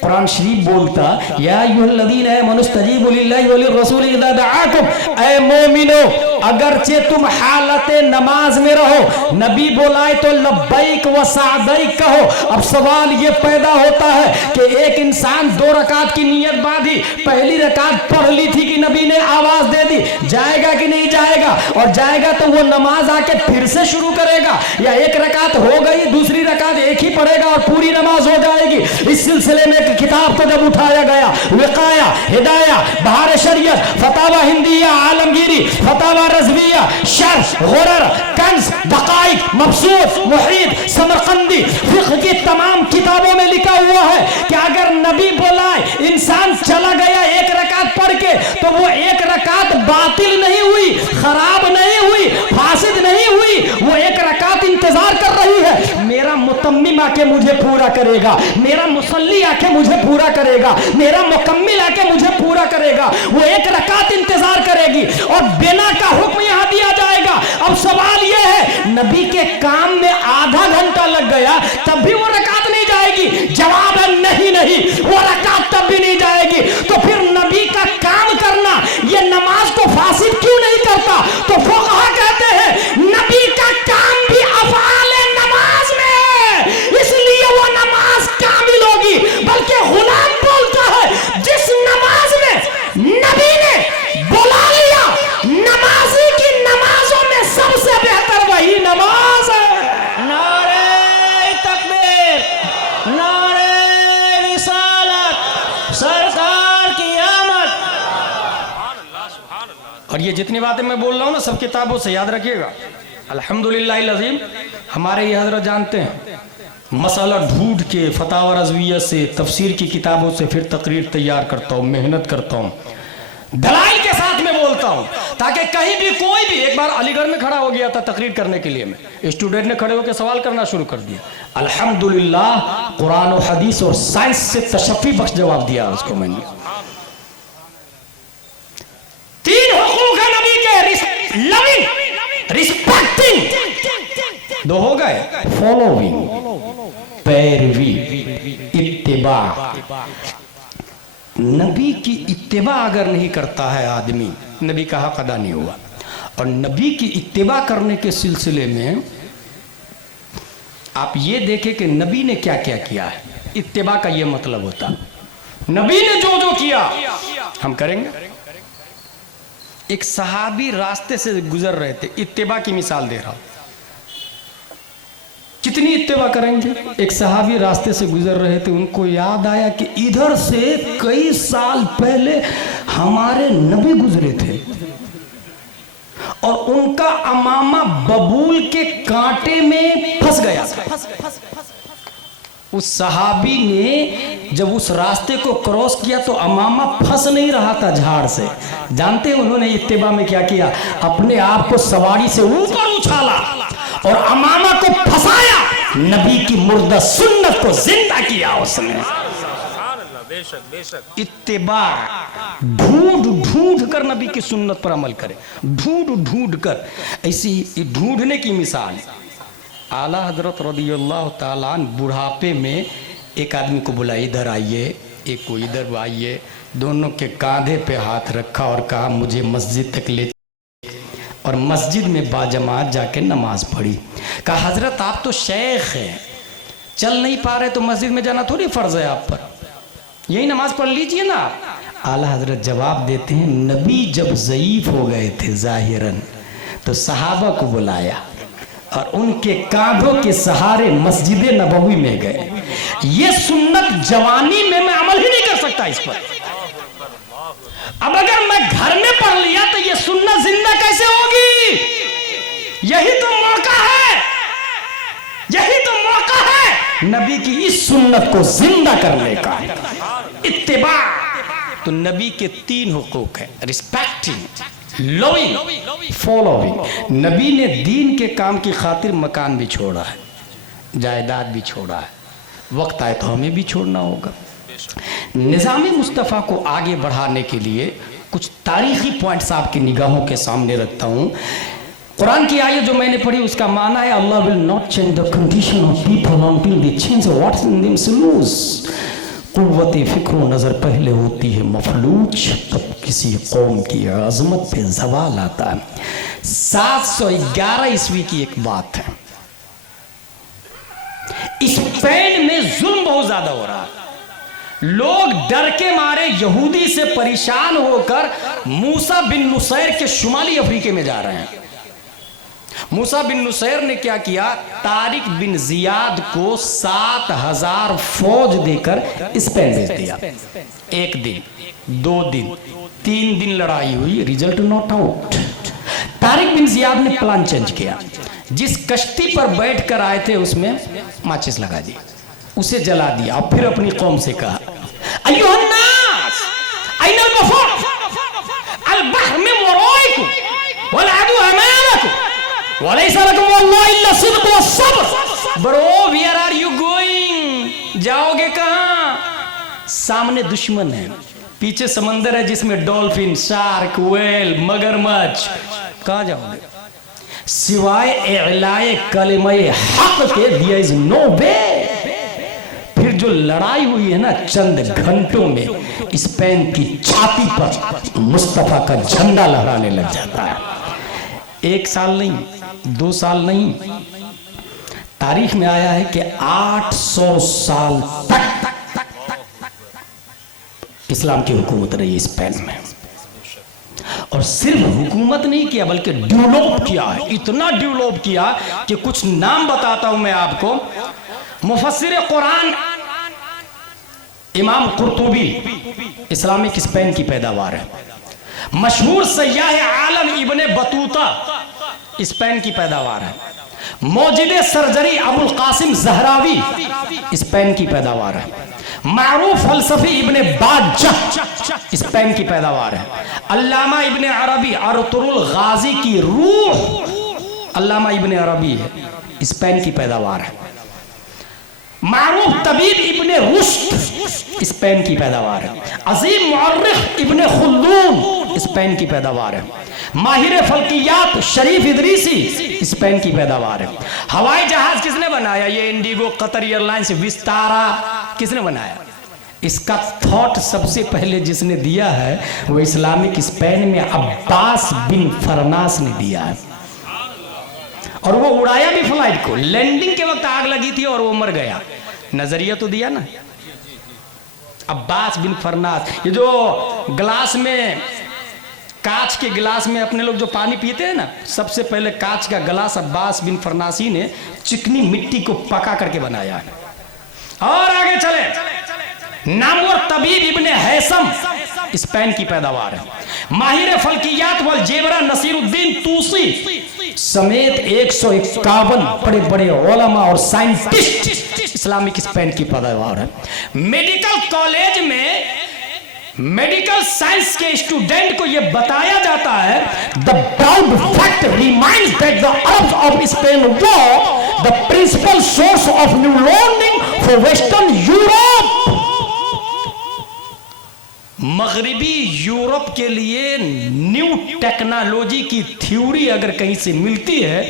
कुरान शरीफ बोलता या अय्युहल्लज़ीना आमनू इस्तजीबू लिल्लाहि व लिर्रसूल इज़ा दआकुम। ऐ मोमिनो, अगरचे तुम हालत नमाज में रहो, नबी बुलाए तो लब्बैक व सअदैक कहो। अब सवाल ये पैदा होता है कि एक इंसान 2 रकात की नियत बांधी, पहली रकात पढ़ ली थी कि नबी ने आवाज दे दी, जाएगा कि नहीं जाएगा? और जाएगा तो वो नमाज आके फिर से शुरू करेगा, या एक रकात हो गई दूसरी रकात एक ही पढ़ेगा और पूरी नमाज हो जाएगी? इस सिलसिले में एक किताब तो जब उठाया गया, विकाया, हिदाया, बहार शरीयत, फतावा हिंदिया आलमगीरी, फतावा रज़विया, शर्ह, गुरर, कंज, दकाइक, मबसूत, मुहीत, समरकंदी, फिक़्ह की तमाम किताबों में लिखा हुआ है कि अगर नबी बुलाए, इंसान चला गया एक रकात पढ़ के, तो वो एक रकात बातिल नहीं हुई, खराब नहीं हुई, फासिद नहीं हुई, वो एक रकात इंतजार कर रही है, मेरा मुतम्मिम आके मुझे पूरा करेगा, मेरा मुसल्ली आके मुझे पूरा करेगा, मेरा मुकम्मिल आके मुझे पूरा करेगा। वो एक रकात इंतजार करेगी और बिना का हुक्म यहां दिया जाएगा। अब सवाल यह है, नबी के काम में आधा घंटा लग गया तब भी वो रकात नहीं जाएगी? जवाब है नहीं नहीं, वो रकात तब भी नहीं जाएगी। तो फिर नबी का काम करना ये नमाज को फासिद क्यों नहीं करता? तो फुक़हा कहते हैं नबी का काम भी अफ़आले नमाज में है, इसलिए वो नमाज कामिल होगी। बल्कि गुलाम बोलता है जिस नमाज में नबी ने बुला लिया, नमाजी की नमाजों में सबसे बेहतर वही नमाज है। नारे तकबीर, नारे रिसालत, सरकार की आमद। और ये जितनी बातें मैं बोल रहा हूँ ना, सब किताबों से याद रखिएगा। अल्हम्दुलिल्लाह अज़ीम, हमारे ये हजरत जानते हैं, मसाला ढूंढ के फतावा रज़विया से, तफसीर की किताबों से फिर तकरीर तैयार करता हूँ, मेहनत करता हूँ, दलाइल के साथ में बोलता हूँ, ताकि कहीं भी कोई भी, एक बार अलीगढ़ में खड़ा हो गया था तकरीर करने के लिए, मैं स्टूडेंट ने खड़े होकर सवाल करना शुरू कर दिया, अल्हम्दुलिल्लाह कुरान और हदीस और साइंस से तशफ़ी बख्श जवाब दिया उसको मैंने। 3 हुकूक है नबी के, लविंग, रिस्पेक्टिंग, 2 हो गए, फॉलोइंग, पैरवी, इत्तिबा। नबी की इत्तिबा अगर नहीं करता है आदमी, नबी का हक अदा नहीं हुआ। और नबी की इत्तिबा करने के सिलसिले में आप ये देखें कि नबी ने क्या क्या किया है। इत्तिबा का ये मतलब होता, नबी ने जो जो किया हम करेंगे। एक सहाबी रास्ते से गुजर रहे थे, इत्तिबा की मिसाल दे रहा हूं, कितनी इत्तिबा करेंगे। एक सहाबी रास्ते से गुजर रहे थे, उनको याद आया कि इधर से कई साल पहले हमारे नबी गुजरे थे और उनका अमामा बबूल के कांटे में फंस गया था। उस सहाबी ने जब उस रास्ते को क्रॉस किया तो अमामा फंस नहीं रहा था झाड़ से। जानते हैं उन्होंने इत्तिबा में क्या किया? अपने आप को सवारी से ऊपर उछाला और अमामा को फंसाया, नबी की मुर्दा सुन्नत को जिंदा किया उसने। इत्तिबा, ढूंढ ढूंढ कर नबी की सुन्नत पर अमल करे, ढूंढ ढूंढ कर। ऐसी ढूंढने की मिसाल आला हजरत रदियल्लाहु ताला अन्हु बुढ़ापे में एक आदमी को बुलाया, इधर आइए, एक को इधर आइए, दोनों के कांधे पे हाथ रखा और कहा मुझे मस्जिद तक ले, और मस्जिद में बाजमात जाके नमाज पढ़ी। कहा हजरत आप तो शेख हैं, चल नहीं पा रहे तो मस्जिद में जाना थोड़ी फर्ज है आप पर, यही नमाज पढ़ लीजिए ना। आला हजरत जवाब देते हैं नबी जब ज़ईफ हो गए थे ज़ाहिरन तो सहाबा को बुलाया और उनके कांधों के सहारे मस्जिद नबवी में गए। ये सुन्नत जवानी में मैं अमल ही नहीं कर सकता इस पर। अब अगर मैं घर में पढ़ लिया तो ये सुन्नत जिंदा कैसे होगी? यही तो मौका है, यही तो मौका है नबी की इस सुन्नत को जिंदा करने का। इत्तिबा, तो नबी के 3 हुकूक है, रिस्पेक्टिंग, लविंग, फॉलोइंग। नबी ने दीन के काम की खातिर मकान भी छोड़ा है, जायदाद भी छोड़ा है, वक्त आए तो हमें भी छोड़ना होगा। निज़ाम मुस्तफ़ा को आगे बढ़ाने के लिए कुछ तारीखी पॉइंट्स आपकी निगाहों के सामने रखता हूँ। कुरान की आयत जो मैंने पढ़ी उसका माना है Allah will not change the condition of people until they change what is in themselves. कुव्वत फिक्र नज़र पहले होती है मफलूज, तब किसी कौम की अज़मत पे ज़वाल आता है। 711 ईस्वी की एक बात है, स्पेन में जुल्म बहुत ज्यादा हो रहा है। लोग डर के मारे यहूदी से परेशान होकर मूसा बिन नुसैर के शुमाली अफ्रीका में जा रहे हैं। मूसा बिन नुसैर ने क्या किया, तारिक बिन जियाद को 7000 फौज देकर स्पेन भेज दिया। 1 दिन, 2 दिन, 3 दिन लड़ाई हुई, रिजल्ट नॉट आउट। तारिक बिन जियाद ने प्लान चेंज किया, जिस कश्ती पर बैठकर आए थे उसमें माचिस लगा दी, उसे जला दिया और फिर अपनी कौम से कहा अय्युहन्नास अय्नल मफर अल बहर में वराइकुम वल अदु अमामकुम वलैसा लकुम वल्लाहि इल्ला सिद्क़ वस्सब्र। Bro where are you going? जाओगे कहां? सामने दुश्मन है, पीछे समंदर है जिसमें डॉल्फिन, शार्क, व्हेल, मगरमच्छ, कहां जाओगे? सिवाय एलाए कलिमाए हक के देयर इज नो वे। फिर जो लड़ाई हुई है ना, चंद घंटों में स्पेन की छाती पर मुस्तफा का झंडा लहराने लग जाता है। 1 साल नहीं, 2 साल नहीं, तारीख में आया है कि 800 साल तक इस्लाम की हुकूमत रही स्पेन में। और सिर्फ हुकूमत नहीं किया बल्कि डेवलप किया है, इतना डेवलप किया कि कुछ नाम बताता हूं मैं आपको। मुफस्सिर कुरान इमाम कुर्तुबी इस्लामिक स्पेन की पैदावार है। मशहूर सय्याह आलम इब्ने बतूता स्पेन की पैदावार है। मौजिद सर्जरी अबुल कासिम जहरावी स्पेन की पैदावार है। मारूफ फलसफी इब्ने बाज्जाह स्पेन की पैदावार है। अल्लामा इब्ने अरबी अर्तुरुल गाजी की रूह अल्लामा इब्ने अरबी है, स्पेन की पैदावार है। मारूफ तबीब इब्ने रुश्द स्पेन की पैदावार है। अजीम मुअर्रिख इब्ने खुल्दून स्पेन की पैदावार है। माहिर फल्कियात शरीफ इदरीसी स्पेन की पैदावार है। हवाई जहाज किसने बनाया? ये इंडिगो, कतर एयरलाइंस, विस्तारा किसने बनाया? इसका थॉट सबसे पहले जिसने दिया है वो इस्लामिक स्पेन में अब्बास बिन फरनास ने दिया है। और वो उड़ाया भी फ्लाइट को, लैंडिंग के वक्त आग लगी थी और वो मर गया। नजरिया तो दिया ना अब्बास बिन फरनास। ये जो ग्लास में, कांच के गिलास में अपने लोग जो पानी पीते हैं ना, सबसे पहले कांच का गिलास अब्बास बिन फरनासी ने चिकनी मिट्टी को पका करके बनाया है। और आगे चले, नामवर तबीब इब्ने हैसम स्पेन की पैदावार है। माहिर फल्कियात वल जेबरा नसीरुद्दीन तूसी समेत 151 बड़े बड़े उलमा और साइंटिस्ट इस्लामिक स्पेन की पैदावार है। मेडिकल कॉलेज में मेडिकल साइंस के स्टूडेंट को यह बताया जाता है the proud fact reminds that the Arabs of Spain were the principal source of new learning for western Europe. मगरिबी यूरोप के लिए न्यू टेक्नोलॉजी की थ्योरी अगर कहीं से मिलती है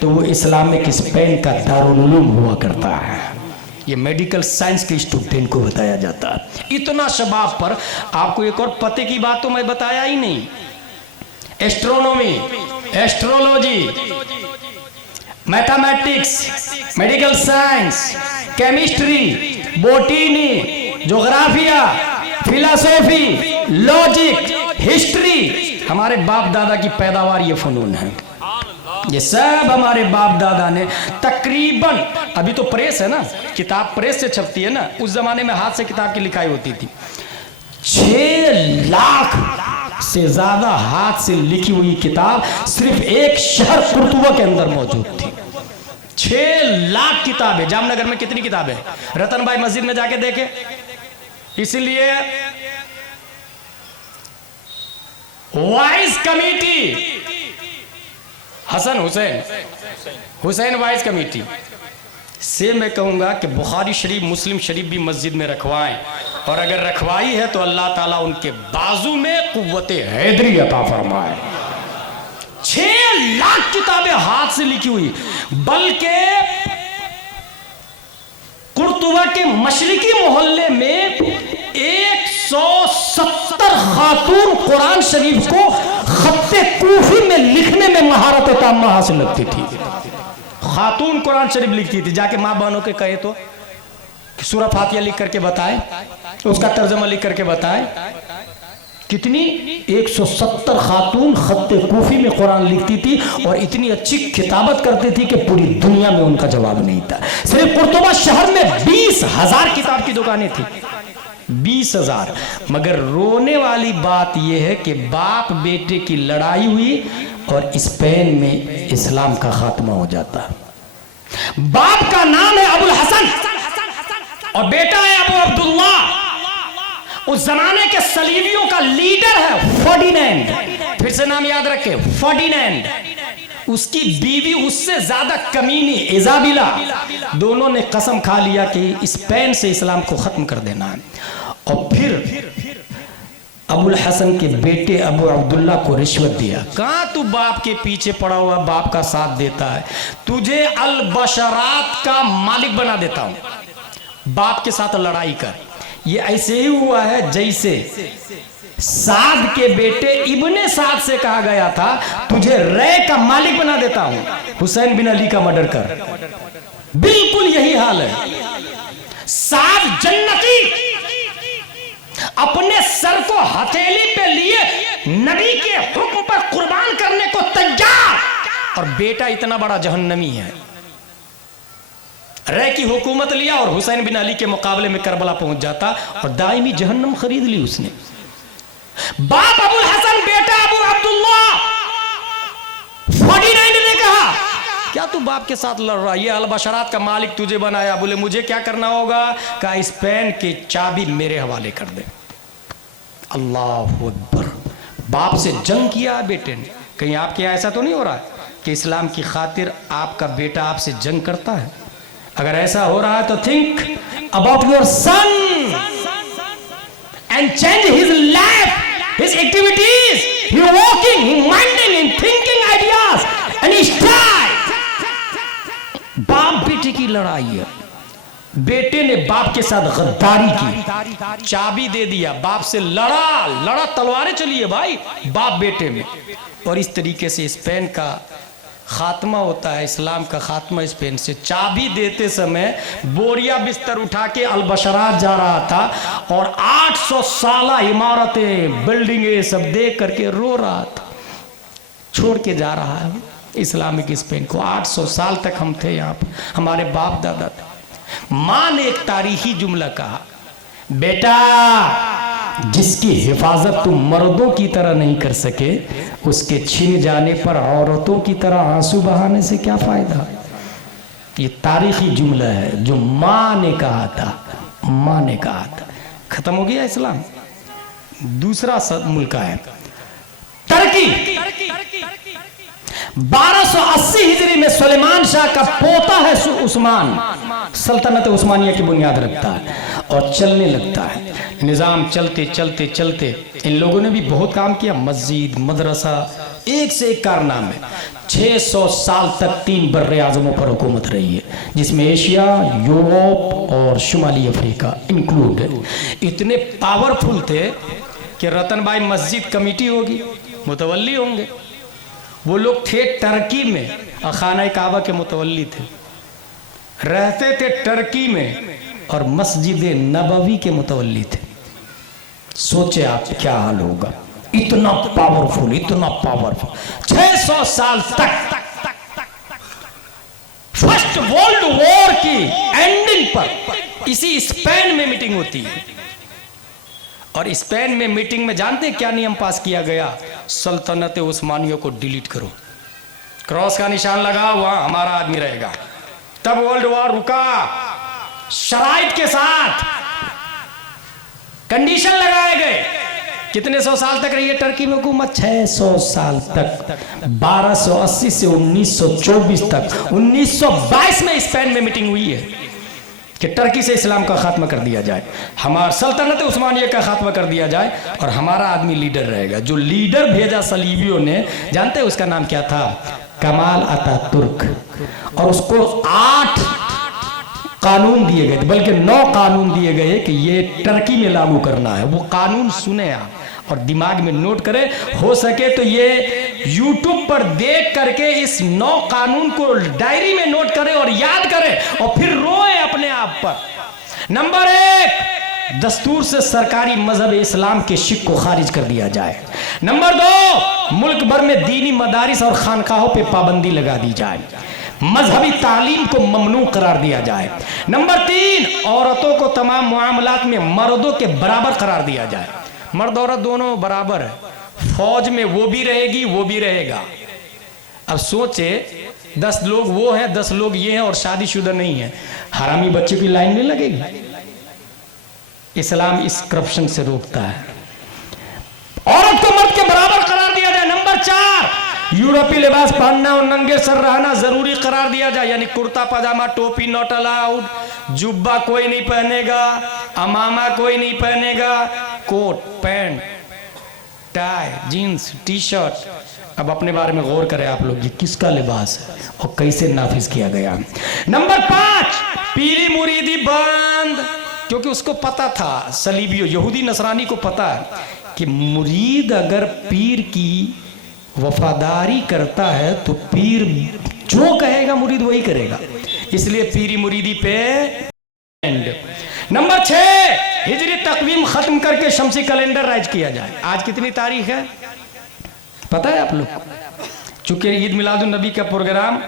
तो वो इस्लामिक स्पेन का दारुल उलूम हुआ करता है। ये मेडिकल साइंस के स्टूडेंट को बताया जाता है। इतना शबाब पर आपको एक और पते की बात तो मैं बताया ही नहीं। Astronomy, astrology, mathematics, medical science, chemistry, botany, ज्योग्राफिया, फिलॉसफी, लॉजिक, हिस्ट्री, हमारे बाप दादा की पैदावार ये फनून है। ये सब हमारे बाप दादा ने तकरीबन, अभी तो प्रेस है ना, किताब प्रेस से छपती है ना, उस जमाने में हाथ से किताब की लिखाई होती थी। 6 लाख से ज्यादा हाथ से लिखी हुई किताब सिर्फ एक शहर कुर्तुबा के अंदर मौजूद थी। 6 लाख किताबें। जामनगर में कितनी किताबें? रतन भाई मस्जिद में जाके देखे। इसलिए vice committee, Hasan Husain vice committee से मैं कहूंगा कि बुखारी शरीफ, मुस्लिम शरीफ भी मस्जिद में रखवाएं, और अगर रखवाई है तो अल्लाह ताला उनके बाजू में कुव्वते हैदरी अता फरमाए। 6 लाख किताबें हाथ से लिखी हुई, बल्कि कुर्तुबा के मशरिकी मोहल्ले में 170 खातून कुरान शरीफ को खत्ते कूफी में लिखने में महारत ताम्मा हासिल लगती थी। खातून कुरान शरीफ लिखती थी, जाके माँ बहनों के कहे तो सूरह फातिहा लिख करके बताए, उसका तर्जमा लिख करके बताए। कितनी? 170 खातून खत्ते कूफी में कुरान लिखती थी और इतनी अच्छी किताबत करती थी कि पूरी दुनिया में उनका जवाब नहीं था। सिर्फ कुर्तुबा शहर में 20,000 किताब की दुकानें थी, 20,000। मगर रोने वाली बात यह है कि बाप बेटे की लड़ाई हुई और स्पेन में इस्लाम का खात्मा हो जाता। बाप का नाम है अबुल हसन और बेटा है अबू अब्दुल्ला। उस जमाने के सलीबियों का लीडर है फर्डिनेंड। फिर से नाम याद रखे, फर्डिनेंड। उसकी बीवी उससे ज्यादा कमीनी इजाबिला। दोनों ने कसम खा लिया कि स्पेन से इस्लाम को खत्म कर देना है। और फिर अबुल हसन के बेटे अबू अब्दुल्ला को रिश्वत दिया। कहां तू बाप के पीछे पड़ा हुआ बाप का साथ देता है, तुझे अल बशरात का मालिक बना देता हूं, बाप के साथ लड़ाई कर। ये ऐसे ही हुआ है जैसे साद के बेटे इब्ने साद से कहा गया था, तुझे रे का मालिक बना देता हूं, हुसैन बिन अली का मर्डर कर। बिल्कुल यही हाल है। साद जन्नती अपने सर को हथेली पे लिए नबी के हुक्म पर कुर्बान करने को तैयार, और बेटा इतना बड़ा जहन्नमी है। रे की हुकूमत लिया और हुसैन बिन अली के मुकाबले में करबला पहुंच जाता और दायमी जहन्नम खरीद ली उसने। बाप अबुल हसन, बेटा अबू अब्दुल्ला। फर्डिनेंड ने कहा, क्या तू बाप के साथ लड़ रहा? ये अल बशरात का मालिक तुझे बनाया। बोले मुझे क्या करना होगा? कहा स्पेन की चाबी मेरे हवाले कर दे। अल्लाहु अकबर। बाप से जंग किया बेटे ने। कहीं आपके यहाँ ऐसा तो नहीं हो रहा कि इस्लाम की खातिर आपका बेटा आपसे जंग करता है? अगर ऐसा हो रहा है तो think about your son and change his life, his activities, he walking, he minding, he thinking ideas and style. बाप बेटे की लड़ाई है। बेटे ने बाप के साथ गद्दारी की, चाबी दे दिया, बाप से लड़ा, तलवारें चली है भाई बाप बेटे में। और इस तरीके से स्पेन का खात्मा होता है, इस्लाम का खात्मा स्पेन से। चाबी देते समय बोरिया बिस्तर उठा के अल बशरात जा रहा था और 800 साला इमारतें, बिल्डिंगें सब देख करके रो रहा था। छोड़ के जा रहा है इस्लामिक स्पेन को। 800 साल तक हम थे यहाँ पर, हमारे बाप दादा थे। माँ ने एक तारीखी जुमला कहा, बेटा जिसकी हिफाजत तुम मर्दों की तरह नहीं कर सके, उसके छिन जाने पर औरतों की तरह आंसू बहाने से क्या फायदा। ये तारीखी जुमला है जो माँ ने कहा था, माँ ने कहा था। खत्म हो गया इस्लाम। दूसरा मुल्क है टर्की। 1280 हिजरी में सुलेमान शाह का पोता है उस्मान, सल्तनत उस्मानिया की बुनियाद रखता है। और चलने लगता है। निज़ाम चलते चलते चलते इन लोगों ने भी बहुत काम किया, मस्जिद, मदरसा, एक से एक कारनामे। 600 साल तक 3 बर्रे आज़मों पर हुकूमत रही है, जिसमें एशिया, यूरोप और शुमाली अफ्रीका इंक्लूड है। इतने पावरफुल थे कि रतन भाई मस्जिद कमेटी होगी, मुतवल्ली होंगे। वो लोग थे टर्की में, खाना काबा के मुतवल्ली थे, रहते थे टर्की में और मस्जिद नबवी के मुतवल्ली थे। सोचे आप क्या हाल होगा, इतना पावरफुल, इतना पावरफुल। 600 साल तक फर्स्ट वर्ल्ड वॉर की एंडिंग पर इसी स्पेन में मीटिंग होती है। और स्पेन में मीटिंग में जानते क्या नियम पास किया गया? सल्तनत उस्मानिया को डिलीट करो, क्रॉस का निशान लगा, वहां हमारा आदमी रहेगा। तब वर्ल्ड वॉर रुका, शराइत के साथ कंडीशन लगाए गए। कितने 100 साल तक रही है टर्की में हुकूमत? 600 साल तक। 1280 से 1924 तक। 1922 में स्पेन में मीटिंग हुई है कि टर्की से इस्लाम का खात्मा कर दिया जाए, हमारा सल्तनत उस्मानिया का खात्मा कर दिया जाए और हमारा आदमी लीडर रहेगा। जो लीडर भेजा सलीबियों ने, जानते हैं उसका नाम क्या था? Kemal Ataturk. और उसको 8 कानून दिए गए, बल्कि 9 कानून दिए गए कि ये टर्की में लागू करना है। वो कानून सुने आप और दिमाग में नोट करें। हो सके तो ये YouTube पर देख करके इस 9 कानून को डायरी में नोट करें और याद करें और फिर रोए अपने आप पर। नंबर 1, दस्तूर से सरकारी मजहब इस्लाम के शिक को खारिज कर दिया जाए। नंबर 2, मुल्क भर में दीनी मदारिस और खानकाहों पे पाबंदी लगा दी जाए, मजहबी तालीम को ममनू करार दिया जाए। नंबर 3, औरतों को तमाम मामलात में मर्दों के बराबर करार दिया जाए। मर्द औरत दोनों बराबर है, फौज में वो भी रहेगी वो भी रहेगा। अब सोचे 10 लोग वो हैं, 10 लोग ये हैं और शादीशुदा नहीं है, हरामी बच्चों की लाइन नहीं लगेगी। इस्लाम इस करप्शन से रोकता है। औरत को मर्द के बराबर करार दिया जाए। नंबर 4, यूरोपीय लिबास पहनना और नंगे सर रहना जरूरी करार दिया जाए, यानी कुर्ता पजामा, टोपी नॉट अलाउड, जुब्बा कोई नहीं पहनेगा, अमामा कोई नहीं पहनेगा, coat pant tie jeans T shirt. अब अपने बारे में गौर करें आप लोग, ये किसका लिबास है और कैसे नाफिज किया गया। नंबर 5, पीरी मुरीदी बंद, क्योंकि उसको पता था, सलीबियों यहूदी नसरानी को पता है कि मुरीद अगर पीर की वफादारी करता है तो पीर जो कहेगा मुरीद वही करेगा, इसलिए पीरी मुरीदी पे एंड। नंबर 6, हिजरी तकवीम खत्म करके शमसी कैलेंडर राइज किया जाए। आज कितनी तारीख है पता है आप लोग? चूंकि ईद मिलादुन नबी का प्रोग्राम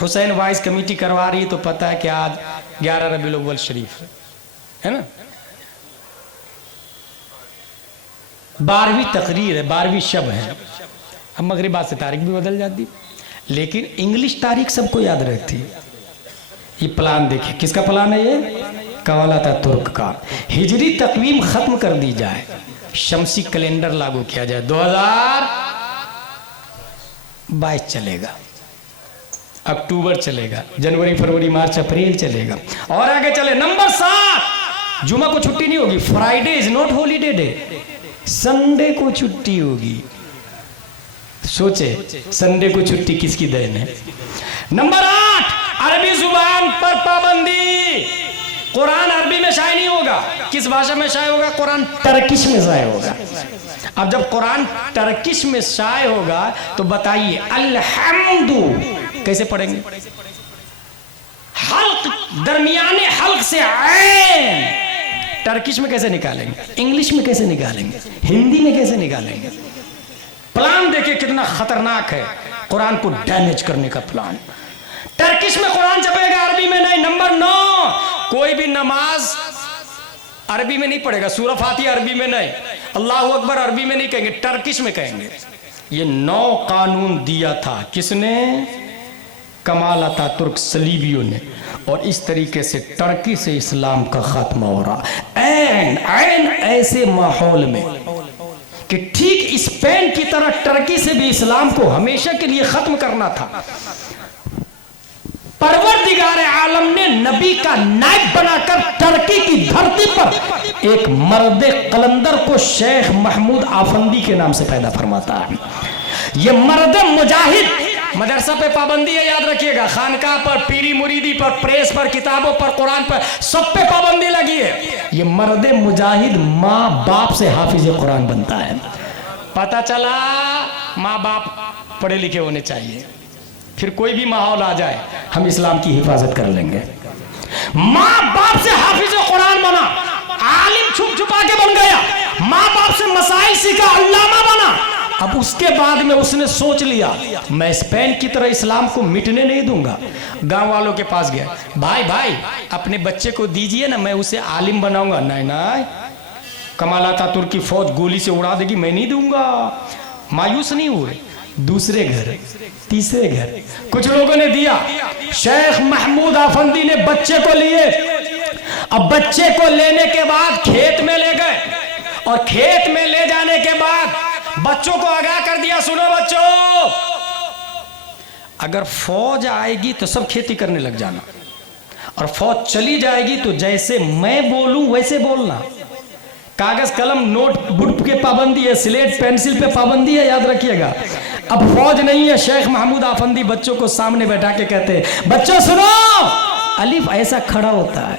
हुसैन वाइस कमेटी करवा रही है, तो पता है कि आज 11 रबीउल अव्वल शरीफ है ना। 12वीं तकरीर है, 12वीं शब है। अब मगरिब से तारीख भी बदल जाती, लेकिन इंग्लिश तारीख सबको याद रहती है। ये प्लान देखिए, किसका प्लान है ये? कमाल अतातुर्क का। हिजरी तकवीम खत्म कर दी जाए, शमसी कैलेंडर लागू किया जाए। 2022 चलेगा, अक्टूबर चलेगा, जनवरी फरवरी मार्च अप्रैल चलेगा और आगे चले। नंबर 7, जुमा को छुट्टी नहीं होगी। Friday is not holiday day, Sunday को छुट्टी होगी। सोचे संडे को छुट्टी किसकी देन है। नंबर 8, अरबी जुबान पर पाबंदी। कुरान अरबी में शाये नहीं होगा। किस भाषा में शाये होगा? कुरान टर्किश में शाये होगा। अब जब कुरान टर्किश में शाये होगा तो बताइए अल्हम्दु कैसे पढ़ेंगे? हल्क, दरमियाने हल्क से ऐन टर्किश में कैसे निकालेंगे? इंग्लिश में कैसे निकालेंगे? हिंदी में कैसे निकालेंगे? प्लान देखिए कितना खतरनाक है, कुरान को डैमेज करने का प्लान। टर्किश में कुरान छपेगा, अरबी में नहीं। नंबर 9, कोई भी नमाज अरबी में नहीं पढ़ेगा, सूरह फातिहा अरबी में नहीं, अल्लाहु अकबर अरबी में नहीं कहेंगे, टर्किश में कहेंगे। ये 9 कानून दिया था किसने? कमाल अतातुर्क सलीबियों ने। और इस तरीके से टर्की से इस्लाम का खात्मा हो रहा ऐन ऐसे माहौल में कि ठीक स्पेन की तरह टर्की से भी इस्लाम को हमेशा के लिए खत्म करना था। परवरदिगार आलम ने नबी का नायब बनाकर टर्की की धरती पर एक मर्द कलंदर को शेख महमूद आफंदी के नाम से पैदा फरमाता है। ये मर्द मुजाहिद, मदरसा पे पाबंदी है, याद रखिएगा, खानका पर, पीरी मुरीदी पर, प्रेस पर, किताबों पर, कुरान पर, सब पे पाबंदी लगी है। ये मर्द मुजाहिद माँ बाप से हाफिज कुरान बनता है। पता चला माँ बाप पढ़े लिखे होने चाहिए, फिर कोई भी माहौल आ जाए हम इस्लाम की हिफाजत कर लेंगे। माँ बाप से हाफिज कुरान बना, आलिम छुप छुपा के बन गया, माँ बाप से मसाइल सीखा, अल्लामा बना। अब उसके बाद में उसने सोच लिया मैं स्पेन की तरह इस्लाम को मिटने नहीं दूंगा। गांव वालों के पास गया, भाई भाई अपने बच्चे को दीजिए ना, मैं उसे आलिम बनाऊंगा। नहीं नहीं, कमाल अतातुर्क की फौज गोली से उड़ा देगी, मैं नहीं दूंगा। मायूस नहीं हुए, दूसरे घर, तीसरे घर, कुछ लोगों ने दिया। शेख महमूद आफंदी ने बच्चे को लिए। अब बच्चे को लेने के बाद खेत में ले गए, और खेत में ले जाने के बाद बच्चों को आगाह कर दिया, सुनो बच्चों, अगर फौज आएगी तो सब खेती करने लग जाना, और फौज चली जाएगी तो जैसे मैं बोलूं वैसे बोलना। कागज कलम नोटबुक के पाबंदी है, स्लेट पेंसिल पे पाबंदी है, याद रखिएगा। अब फौज नहीं है, शेख महमूद आफंदी बच्चों को सामने बैठा के कहते हैं, बच्चों सुनो, अलिफ ऐसा खड़ा होता है,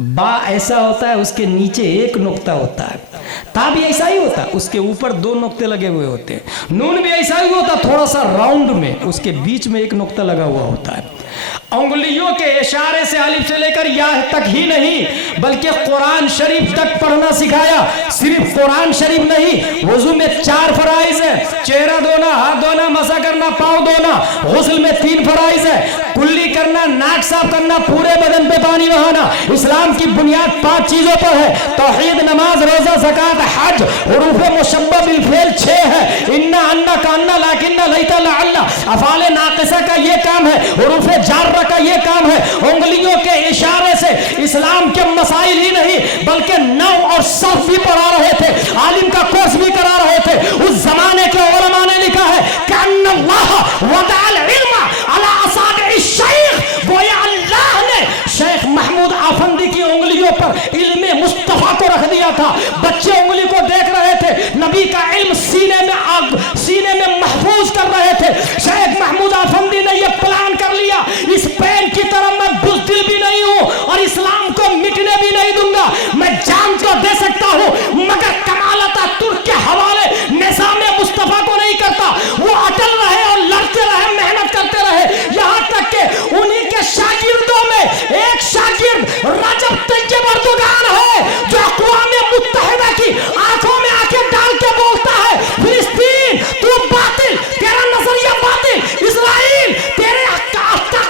बा ऐसा होता है, उसके नीचे एक नुक्ता होता है, ता भी ऐसा ही होता है, उसके ऊपर दो नुक्ते लगे हुए होते हैं, नून भी ऐसा ही होता, थोड़ा सा राउंड में, उसके बीच में एक नुक्ता लगा हुआ होता है। उंगलियों के इशारे से अलिफ से लेकर या तक ही नहीं बल्कि कुरान शरीफ तक पढ़ना सिखाया। सिर्फ कुरान शरीफ नहीं, वुजू में 4 फराइज है, चेहरा धोना, हाथ धोना, मसा करना, पाँव धोना। गुस्ल में 3 फराइज है, कुल्ली करना, नाक साफ करना, पूरे बदन पे पानी बहाना। इस्लाम की बुनियाद 5 चीजों पर है, तौहीद, नमाज, रोजा, ज़कात, हज। हुरूफ मुशब्बह बिल फेल 6 है, इन्ना, अन्ना, कान्ना, लाकिन्ना, लैता, लअल्ला। अफ़ाले नाक़िसा का ये काम है, हुरूफ जार्रा का ये काम है। उंगलियों के इशारे से इस्लाम के मसाइल ही नहीं बल्कि नौ और सफ भी पढ़ा रहे थे, आलिम का कोर्स भी करा रहे थे। उस जमाने के उलमा ने लिखा है कि अन्नल्लाह वदअल इल्म अला असाबि'i शेख, गोया अल्लाह ने शेख महमूद आफंदी की उंगलियों पर इल्म मुस्तफा को रख दिया था। बच्चे उंगली को देख रहे थे, नबी का इल्म सीने में महफूज कर रहे थे। शेख महमूद आफंदी ने यह प्लान कर लिया, स्पेन की तरफ मैं बुज़दिल भी नहीं हूं और इस्लाम को मिटने भी नहीं दूंगा। मैं जान तो दे सकता हूं मगर कमाल अतातुर्क के हवाले निज़ाम मुस्तफा को नहीं करता। वो अटल रहे और लड़ते रहे, मेहनत करते रहे, यहां तक कि उन्हीं के शागिर्दों में एक शागिर्द रजब तैयब अर्दोगान है जो अक़वाम मुत्तहिदा की आंखों में आंखें डाल के बोलता है, फिलिस्तीन तू बातिल, तेरा नजरिया बातिल, इस्राइल तेरे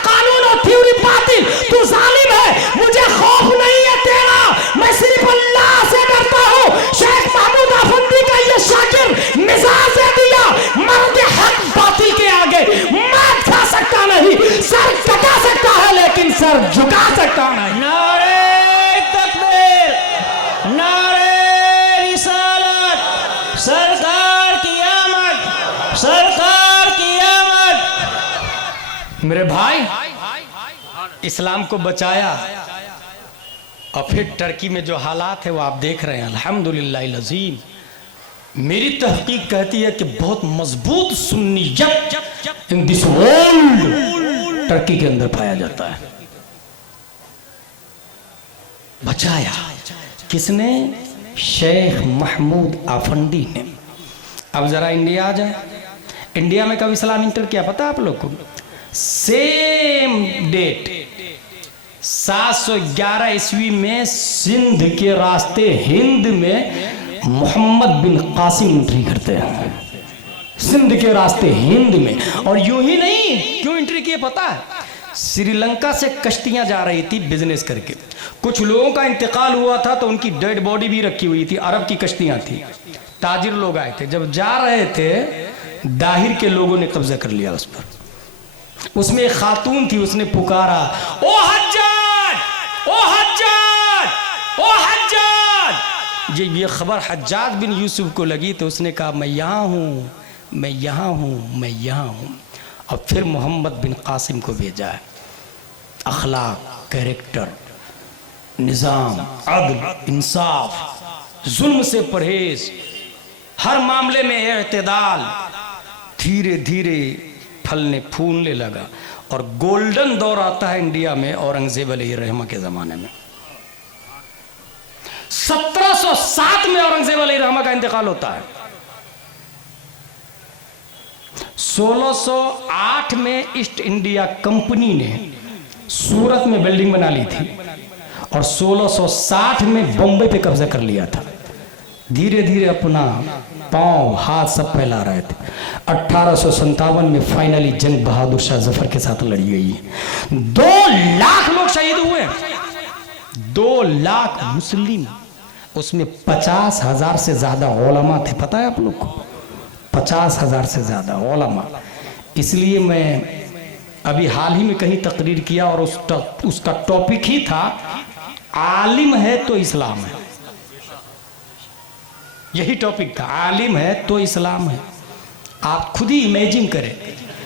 कानून और थ्योरी बातिल, तू जालिम है, मुझे खौफ नहीं है तेरा, मैं सिर्फ अल्लाह से डरता हूं। शेख महमूद आफंदी का ये शागिर्द मिजाज दे दिया, मर्द हक बातिल के आगे मात खा सकता नहीं, सर कटा सकता है लेकिन सर झुका सकता नहीं। नारे तकबीर, नारे रिसालत, सरकार की आमद, सरकार की आमद। मेरे भाई, इस्लाम को बचाया और फिर टर्की में जो हालात है वो आप देख रहे हैं। अल्हम्दुलिल्लाह अज़ीम, मेरी तहकीक कहती है कि बहुत मजबूत सुन्नियत इन दिस वर्ल्ड टर्की के अंदर पाया जाता है। बचाया किसने? शेख महमूद आफंदी ने। अब जरा इंडिया आ जाए। इंडिया में कब इस्लाम इंटर किया पता आप लोग को? सेम डेट 711 ईस्वी में सिंध के रास्ते हिंद में मोहम्मद बिन कासिम एंट्री करते हैं, सिंध के रास्ते हिंद में। और यूं ही नहीं, क्यों एंट्री किए पता है? श्रीलंका से कश्तियां जा रही थी बिजनेस करके, कुछ लोगों का इंतकाल हुआ था तो उनकी डेड बॉडी भी रखी हुई थी, अरब की कश्तियां थी, ताजिर लोग आए थे, जब जा रहे थे दाहिर के लोगों ने कब्जा कर लिया उस पर। उसमें एक खातून थी, उसने पुकारा, ओ हज्जाज, ओ हज्जाज, ओ हज्जाज। ये खबर हज्जाज बिन यूसुफ को लगी तो उसने कहा मैं यहाँ हूँ, मैं यहाँ हूँ, मैं यहाँ हूँ। और फिर मोहम्मद बिन कासिम को भेजा है। अखलाक, कैरेक्टर, निज़ाम, अदल, इंसाफ, जुल्म से परहेज, हर मामले में एतदाल धीरे धीरे फलने फूलने लगा। और गोल्डन दौर आता है इंडिया में औरंगजेब अलैहिर्रहमा के ज़माने में। 1707 में औरंगजेब अलैहिर्रहमा का इंतकाल होता है। 1608 में ईस्ट इंडिया कंपनी ने सूरत में बिल्डिंग बना ली थी और 1660 में बम्बई पे कब्जा कर लिया था। धीरे धीरे अपना पांव हाथ सब फैला रहे थे। 1857 में फाइनली जंग बहादुर शाह जफर के साथ लड़ी गई है। 2 लाख लोग शहीद हुए, 2 लाख मुस्लिम, उसमें 50,000 से ज्यादा उलमा थे। पता है आप लोग को? 50,000 से ज्यादा उलमा। इसलिए मैं अभी हाल ही में कहीं तकरीर किया और उसका टॉपिक ही था आलिम है तो इस्लाम है। यही टॉपिक था, आलिम है तो इस्लाम है। आप खुद ही इमेजिन करें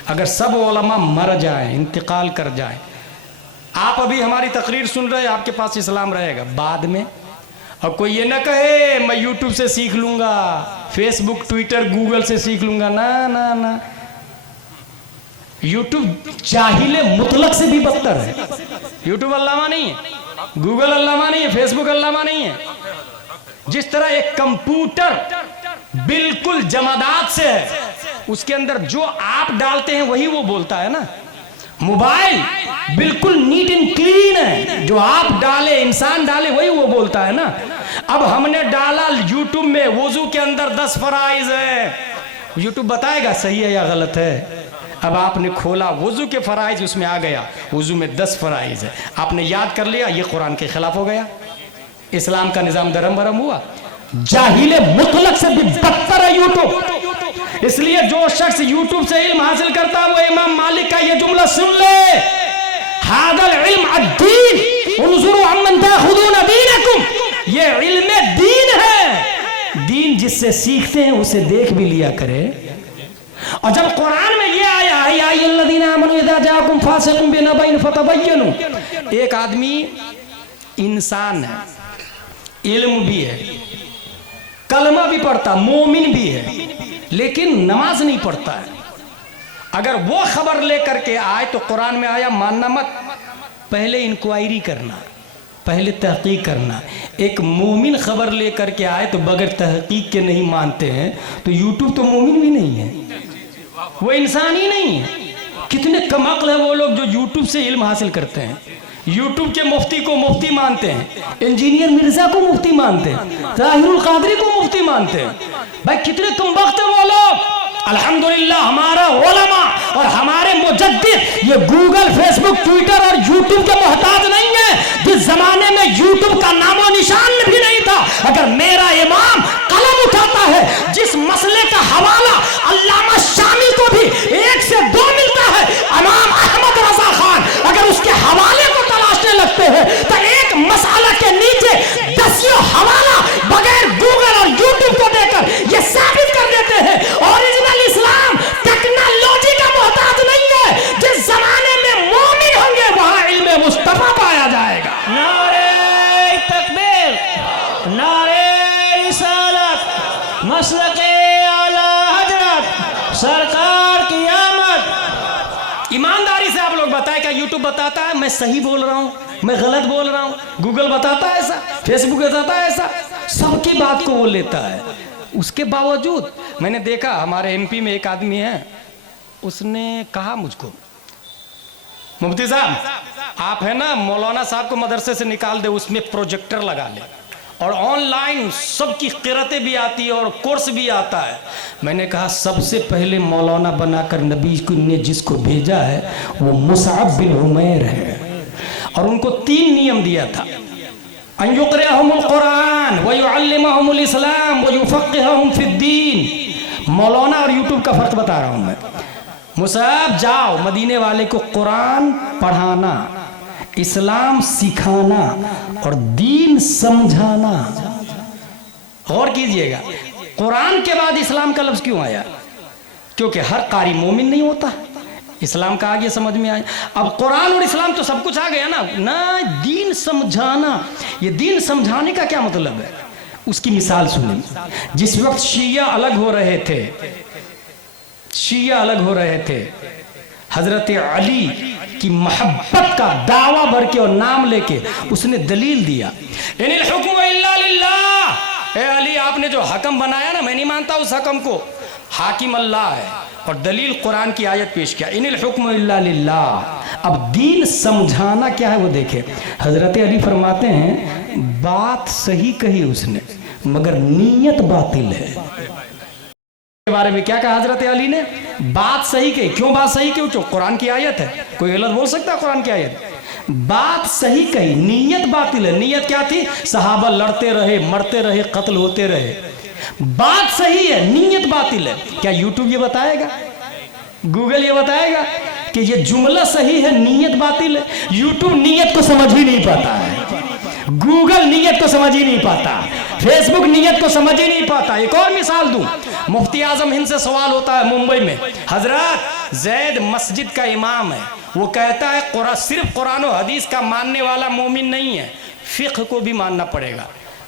अगर सब उलमा मर जाएं, इंतकाल कर जाएं, आप अभी हमारी तकरीर सुन रहे हैं, आपके पास इस्लाम रहेगा बाद में। और कोई ये ना कहे मैं यूट्यूब से सीख लूंगा, फेसबुक, ट्विटर, गूगल से सीख लूंगा। ना ना ना, यूट्यूब जाहिले मुतलक से भी बदतर है। यूट्यूब अल्लामा नहीं है, गूगल अल्लामा नहीं है, फेसबुक अल्लामा नहीं है। जिस तरह एक कंप्यूटर बिल्कुल जमादात से है, उसके अंदर जो आप डालते हैं वही वो बोलता है ना। मोबाइल बिल्कुल नीट एंड क्लीन है, जो आप डाले, इंसान डाले, वही वो बोलता है ना। अब हमने डाला यूट्यूब में वुजू के अंदर 10 फराइज है, यूट्यूब बताएगा सही है या गलत है। अब आपने खोला वुजू के फराइज, उसमें आ गया वुजू में 10 फराइज है, आपने याद कर लिया, ये कुरान के खिलाफ हो गया, इस्लाम का निजाम दरम बरम हुआ। जाहिले मुतलक से भी बदतर है यूट्यूब। इसलिए जो शख्स यूट्यूब से इल्म हासिल करता है वो इमाम मालिक का ये जुमला सुन ले, हादल इल्म अद्दीन उनजुरु अम्मन ताखुदून दीनकुम, ये इल्म दीन है। दीन जिससे सीखते हैं उसे देख भी लिया करे। और जब कुरान में ये आया या अय्युहल्लज़ीना आमनू इज़ा जाअकुम फासिकुम बिनबइन फतबय्यनु, एक आदमी इंसान है, इल्म भी है, कलमा भी पढ़ता, मोमिन भी है, लेकिन नमाज नहीं पढ़ता है। अगर वो खबर लेकर के आए तो कुरान में आया मानना मत, पहले इंक्वायरी करना, पहले तहकीक करना। एक मोमिन खबर लेकर के आए तो बगैर तहकीक के नहीं मानते हैं, तो यूट्यूब तो मोमिन भी नहीं है, वो इंसान ही नहीं है। कितने कमअक्ल है वो लोग जो यूट्यूब से इल्म हासिल करते हैं। यूट्यूब के मुफ्ती को मुफ्ती मानते हैं, इंजीनियर मिर्जा को मुफ्ती मानते हैं, ताहिरुल कादरी को मुफ्ती मानते हैं। भाई कितने कमबख्त है वो लोग। अल्हम्दुलिल्लाह हमारा उलमा और हमारे मुजद्दिद ये गूगल, फेसबुक, ट्विटर और यूट्यूब के मोहताज नहीं है। जिस जमाने में यूट्यूब का नामो निशान भी नहीं था, अगर मेरा इमाम कलम उठाता है, जिस मसले का हवाला अल्लामा शामी को भी 1 से 2 मिलता है, इमाम अहमद रजा खान अगर उसके हवाले को तलाशने लगते हैं तो एक मसला के नीचे 10 हवाला बगैर गूगल और यूट्यूब को देकर ये साबित कर देते हैं ओरिजिनल इस्लाम टेक्नोलॉजी का मोहताज नहीं है। जिस जमाने में मोमिन होंगे वहां इल्म मुस्तफा पाया जाएगा। नारे तकबीर, नारे रिसालत, मसलके आला हजरत, सरकार की आमद। ईमानदारी से आप लोग बताएं, क्या यूट्यूब बताता है मैं सही बोल रहा हूं, मैं गलत बोल रहा हूं? गूगल बताता है ऐसा, फेसबुक बताता है ऐसा, सबकी बात को वो लेता है। उसके बावजूद मैंने देखा हमारे एमपी में एक आदमी है, उसने कहा मुझको, मुफ्ती साहब आप है ना मौलाना साहब को मदरसे से निकाल दे, उसमें प्रोजेक्टर लगा ले और ऑनलाइन सबकी क़िरातें भी आती है और कोर्स भी आता है। मैंने कहा सबसे पहले मौलाना बनाकर नबी ने जिसको भेजा है वो मुसअब बिन उमैर है, और उनको 3 नियम दिया था, अन युक़रिअहुमुल कुरान व युअल्लिमहुमुल इस्लाम व युफ़क़्क़िहुहुम फ़िद्दीन। मौलाना और यूट्यूब का फ़र्क बता रहा हूँ मैं। मुसअब जाओ मदीने वाले को कुरान पढ़ाना, इस्लाम सिखाना और दीन समझाना। गौर कीजिएगा, कुरान के बाद इस्लाम का लफ्ज़ क्यों आया? क्योंकि हर कारी मोमिन नहीं होता, इस्लाम का आगे समझ में आए। अब कुरान और इस्लाम तो सब कुछ आ गया ना ना। दीन समझाना, ये दीन समझाने का क्या मतलब है, उसकी मिसाल सुनिए। जिस वक्त शिया अलग हो रहे थे, शिया अलग हो रहे थे, हजरत अली की मोहब्बत का दावा भर के और नाम लेके उसने दलील दिया, इनिल हुक्मु इल्ला लिल्लाह। ए अली, आपने जो हकम बनाया ना, मैं नहीं मानता उस हकम को, हाकिम अल्लाह है। और दलील कुरान की आयत पेश किया, इनिल हुक्मु इल्ला लिल्लाह। अब दीन समझाना क्या है वो देखे। हजरत अली फरमाते हैं बात सही कही उसने, मगर नीयत बातिल है। के बारे में क्या कहा हजरत अली ने, बात सही कही। क्यों बात सही क्यों? कुरान की आयत है, कोई गलत बोल सकता है कुरान की आयत? बात सही कही, नीयत बातिल है। नीयत क्या थी? सहाबा लड़ते रहे, मरते रहे, कत्ल होते रहे। बात सही है, नीयत बातिल है। क्या यूट्यूब ये बताएगा, गूगल ये बताएगा कि ये जुमला सही है, नीयत बातिल है? यूट्यूब नीयत को समझ ही नहीं पाता है, गूगल नीयत को समझ ही नहीं पाता, फेसबुक नीयत को समझ ही नहीं पाता। एक और मिसाल दूं, मुफ्ती आजम हिंद से सवाल होता है मुंबई में, हजरत जैद मस्जिद का इमाम है, वो कहता है सिर्फ कुरान और हदीस का मानने वाला मोमिन नहीं है, फिक्र को भी मानना पड़ेगा,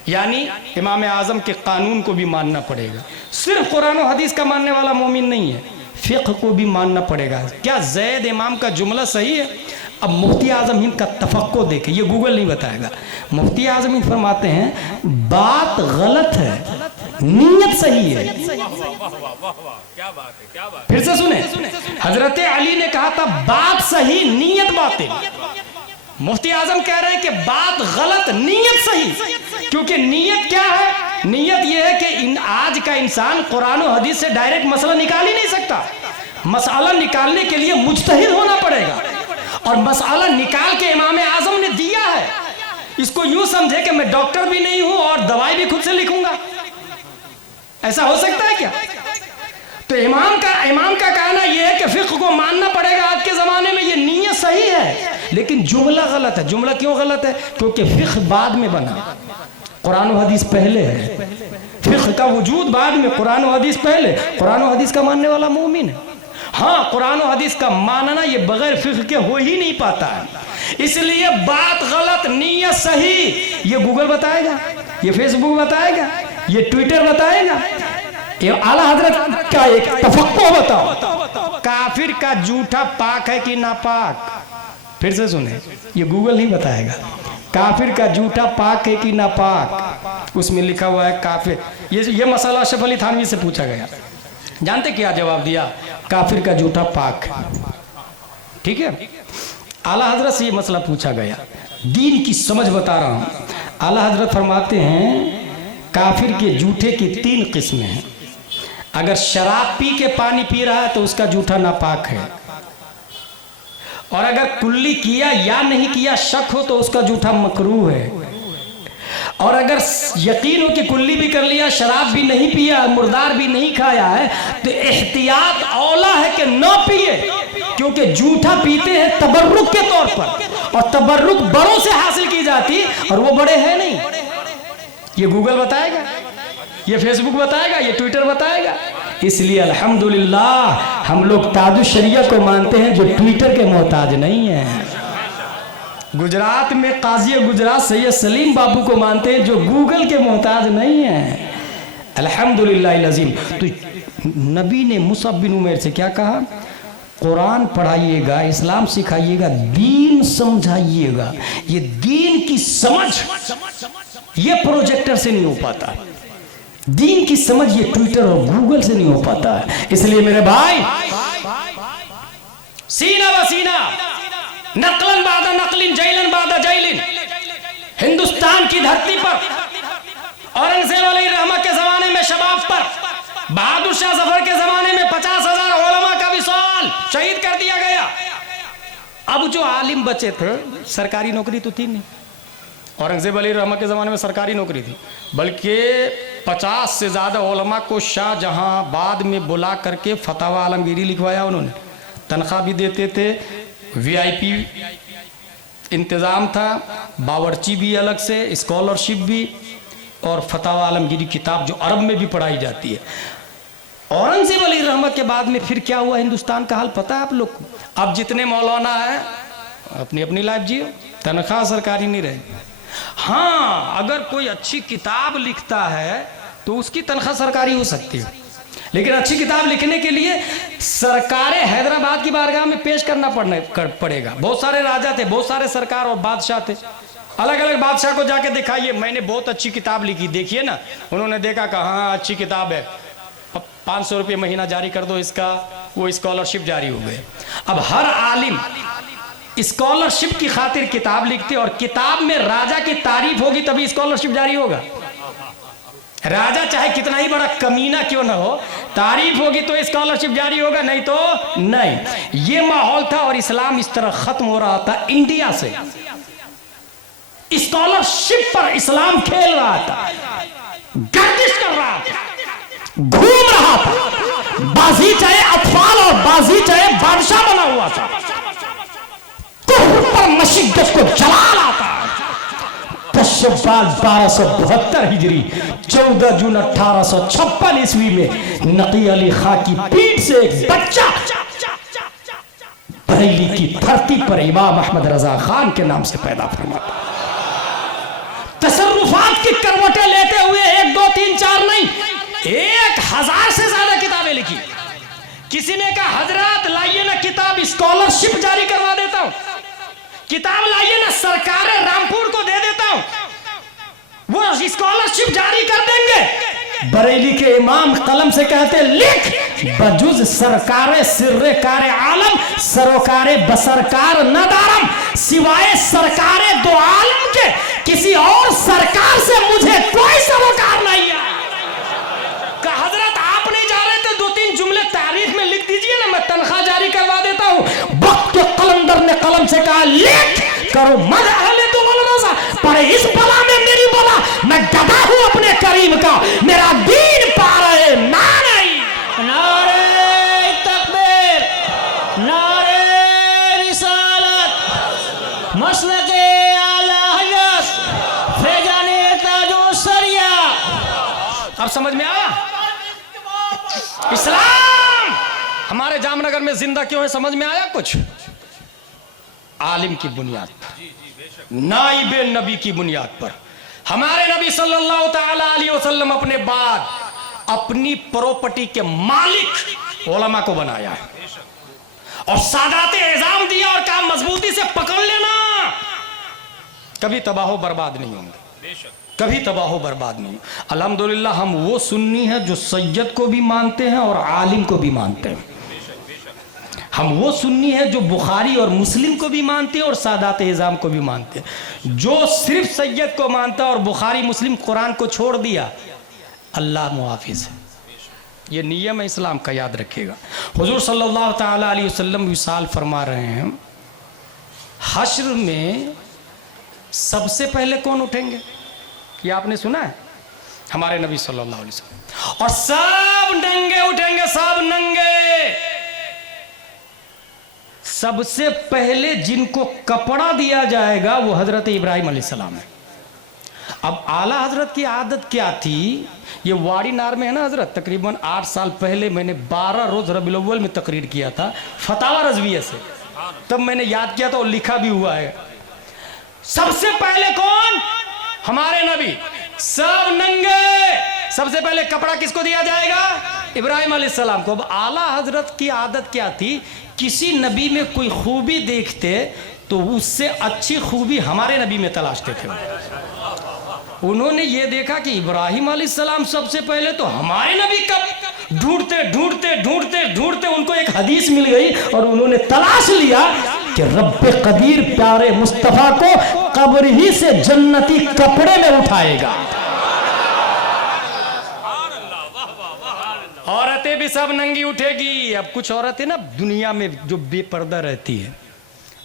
यानी इमाम आजम के कानून को भी मानना पड़ेगा। सिर्फ कुरान और हदीस का मानने वाला मोमिन नहीं है, फिक्र को भी मानना पड़ेगा। क्या जैद इमाम का जुमला सही है? अब मुफ्ती आजम हिंद का तफक्को देखे, ये गूगल नहीं बताएगा। मुफ्ती आजम हिंद फरमाते हैं बात गलत है, नीयत सही है। क्या बात है। फिर से सुने, हजरत अली ने कहा था बात सही, नीयत बातिल। मुफ्ती आजम कह रहे हैं कि बात गलत, नीयत सही। क्योंकि नीयत क्या है? नीयत यह है कि आज का इंसान कुरान और हदीस से डायरेक्ट मसला निकाल ही नहीं सकता। मसला निकालने के लिए मुज्तहिद होना पड़ेगा, और मसला निकाल के इमाम आजम ने दिया है। इसको यूं समझे कि मैं डॉक्टर भी नहीं हूं और दवाई भी खुद से लिखूंगा, ऐसा हो सकता है क्या? तो इमाम का कहना यह है कि फिक्र को मानना पड़ेगा आज के जमाने में। ये नीयत सही है, लेकिन जुमला गलत है। जुमला क्यों गलत है? क्योंकि फिक्र बाद में बना, कुरान और हदीस पहले है। फिक्र का वजूद बाद में, कुरान और हदीस पहले। कुरान और हदीस का मानने वाला मोमिन है। हाँ, कुरान और हदीस का मानना ये बगैर फिक्र के हो ही नहीं पाता है। इसलिए बात गलत, नीयत सही। ये गूगल बताएगा, ये फेसबुक बताएगा, ये ट्विटर बताएगा। ये आला हजरत का एक तफक्को बताओ, काफिर का जूठा पाक है कि नापाक? फिर से सुने, ये गूगल नहीं बताएगा। काफिर का जूठा पाक है कि नापाक? उसमें लिखा हुआ है काफिर। ये मसला अशरफ अली थानवी से पूछा गया, जानते क्या जवाब दिया? काफिर का जूठा पाक। ठीक है, आला हजरत से ये मसला पूछा गया, दीन की समझ बता रहा हूं। आला हजरत फरमाते हैं काफिर के जूठे की 3 किस्में हैं। अगर शराब पी के पानी पी रहा है तो उसका जूठा नापाक है, और अगर कुल्ली किया या नहीं किया शक हो तो उसका जूठा मकरूह है, और अगर यकीन हो कि कुल्ली भी कर लिया, शराब भी नहीं पिया, मुर्दार भी नहीं खाया है, तो एहतियात औला है कि न पिए, क्योंकि जूठा पीते हैं तबर्रुक के तौर पर, और तबर्रुक बड़ों से हासिल की जाती, और वो बड़े हैं नहीं। ये गूगल बताएगा, ये फेसबुक बताएगा, ये ट्विटर बताएगा। इसलिए अल्हम्दुलिल्लाह हम लोग ताजुश शरिया को मानते हैं, जो ट्विटर के मोहताज नहीं है। गुजरात में काजी गुजरात सैयद सलीम बाबू को मानते हैं, जो गूगल के मोहताज नहीं है। अल्हम्दुलिल्लाह अज़ीम। तो नबी ने मुसअब बिन उमैर से क्या कहा? कुरान पढ़ाइएगा, इस्लाम सिखाइएगा, दीन समझाइएगा। ये दीन की समझ ये प्रोजेक्टर से नहीं हो पाता, दीन की समझ ये ट्विटर और गूगल से नहीं हो पाता है। इसलिए मेरे भाई, सीना व सीना, नकलन बादा नकलिन, जैलन बादा जैलिन, हिंदुस्तान की धरती पर औरंगजेब अलैहिर्रहमत के जमाने में शबाब पर, बहादुर शाह जफर के जमाने में 50,000 उलमा का विशाल शहीद कर दिया गया। अब जो आलिम बचे थे, सरकारी नौकरी तो थी नहीं। औरंगजेब अलैहिर्रहमत के ज़माने में सरकारी नौकरी थी, बल्कि 50 से ज़्यादा उलमा को शाहजहांबाद में बुला करके फतवा आलमगीरी लिखवाया उन्होंने। तनख्वाह भी देते थे, VIP इंतज़ाम था, बावर्ची भी अलग से, स्कॉलरशिप भी, और फतवा आलमगीरी किताब जो अरब में भी पढ़ाई जाती है। औरंगजेब अलैहिर्रहमत के बाद में फिर क्या हुआ हिंदुस्तान का हाल पता है आप लोग को? अब जितने मौलाना हैं अपनी अपनी लाइफ जियो, तनख्वाह सरकारी नहीं रहेगी। हाँ, अगर कोई अच्छी किताब लिखता है तो उसकी तनख्वाह सरकारी हो सकती है, लेकिन अच्छी किताब लिखने के लिए सरकार हैदराबाद की बारगाह में पेश करना पड़ेगा। बहुत सारे राजा थे, बहुत सारे सरकार और बादशाह थे, अलग अलग बादशाह को जाके दिखाइए मैंने बहुत अच्छी किताब लिखी, देखिए ना, उन्होंने देखा कि हाँ अच्छी किताब है, अब 500 रुपये महीना जारी कर दो इसका, वो स्कॉलरशिप जारी हो गए। अब हर आलिम स्कॉलरशिप की खातिर किताब लिखते, और किताब में राजा की तारीफ होगी तभी स्कॉलरशिप जारी होगा। राजा चाहे कितना ही बड़ा कमीना क्यों ना हो, तारीफ होगी तो स्कॉलरशिप जारी होगा, नहीं तो नहीं। ये माहौल था और इस्लाम इस तरह खत्म हो रहा था। इंडिया से स्कॉलरशिप पर इस्लाम खेल रहा था, गर्दिश कर रहा था, घूम रहा था, बाजी चाहे अतफाल और बाजी चाहे बादशाह बना हुआ था, पर मशीगत को जला रहा था। 1272 हिजरी 14 जून 1856 ईस्वी में नकी अली खां की पीठ से एक बच्चा बरेली की धरती पर इमाम अहमद रजा खान के नाम से पैदा फरमा। तसर्रुफात की करवटें लेते हुए 1 2 3 4 नहीं, 1000 से ज्यादा किताबें लिखी। किसी ने कहा हजरत लाइए ना किताब, स्कॉलरशिप जारी करवा देता हूं, किताब लाइए ना सरकार रामपुर को दे देता हूं, वो स्कॉलरशिप जारी कर देंगे। बरेली के इमाम कलम से कहते लिख, बजुज सरकारे सिर्रे कारे आलम सरोकारे बसरकार नदारम, सिवाय सरकारे दो आलम के किसी और सरकार से मुझे कोई सरोकार नहीं है। कहा हजरत आप नहीं जा रहे थे, 2-3 जुमले तारीफ में लिख दीजिए ना, मैं तनख्वाह जारी करवा देता हूं। वक्त के कलंदर ने कलम से कहा लिख करो मद अहले तो वलरजा, पर इस बला में मेरी बला, मैं गधा हूं अपने करीम का, मेरा दीन पा रहे ना नहीं। नारे तकबीर, नारे रिसालत, मसलके आला हजरत, फैजाने ताजो सरिया। अब समझ में आया इस्लाम हमारे जामनगर में जिंदा क्यों है? समझ में आया कुछ? आलिम की बुनियाद पर, नाइबे नबी की बुनियाद पर। हमारे नबी सल्लल्लाहु ताला अलैहि वसल्लम अपने बाद अपनी प्रॉपर्टी के मालिक उलमा को बनाया है और सादाते इज़ाम दिया और काम मजबूती से पकड़ लेना, कभी तबाह बर्बाद नहीं होंगे, कभी तबाह बर्बाद नहीं। अल्हम्दुलिल्लाह हम वो सुन्नी है जो सैयद को भी मानते हैं और आलिम को भी मानते हैं। हम वो सुन्नी है जो बुखारी और मुस्लिम को भी मानते हैं और सादात इज़ाम को भी मानते हैं। जो सिर्फ सैयद को मानता है और बुखारी मुस्लिम कुरान को छोड़ दिया, अल्लाह मुहाफिज है। ये नियम है इस्लाम का, याद रखिएगा। हुजूर सल्लल्लाहु ताला अलैहि वसल्लम विसाल फरमा रहे हैं, हश्र में सबसे पहले कौन उठेंगे? ये आपने सुना है? हमारे नबी सल्लल्लाहु अलैहि वसल्लम। और सब नंगे उठेंगे, सब नंगे। सबसे पहले जिनको कपड़ा दिया जाएगा वो हजरत इब्राहिम अलैहिस्सलाम है। अब आला हजरत की आदत क्या थी? ये वाड़ी नार में है ना हजरत, तकरीबन 8 साल पहले मैंने 12 रोज रबीउल अव्वल में तकरीर किया था फतावा रज़विया से, तब मैंने याद किया था और लिखा भी हुआ है। सबसे पहले कौन? हमारे नबी। सब नंगे। सबसे पहले कपड़ा किसको दिया जाएगा? इब्राहिम अलैहिस्सलाम को। अब आला हजरत की आदत क्या थी? किसी नबी में कोई खूबी देखते तो उससे अच्छी खूबी हमारे नबी में तलाशते थे। उन्होंने ये देखा कि इब्राहिम अलैहिस्सलाम सबसे पहले, तो हमारे नबी कब? ढूंढते ढूंढते ढूंढते ढूंढते उनको एक हदीस मिल गई और उन्होंने तलाश लिया कि रब्बे कदीर प्यारे मुस्तफा को कब्र ही से जन्नती कपड़े में उठाएगा। औरतें भी सब नंगी उठेगी। अब कुछ औरतें ना दुनिया में जो बेपर्दा रहती है,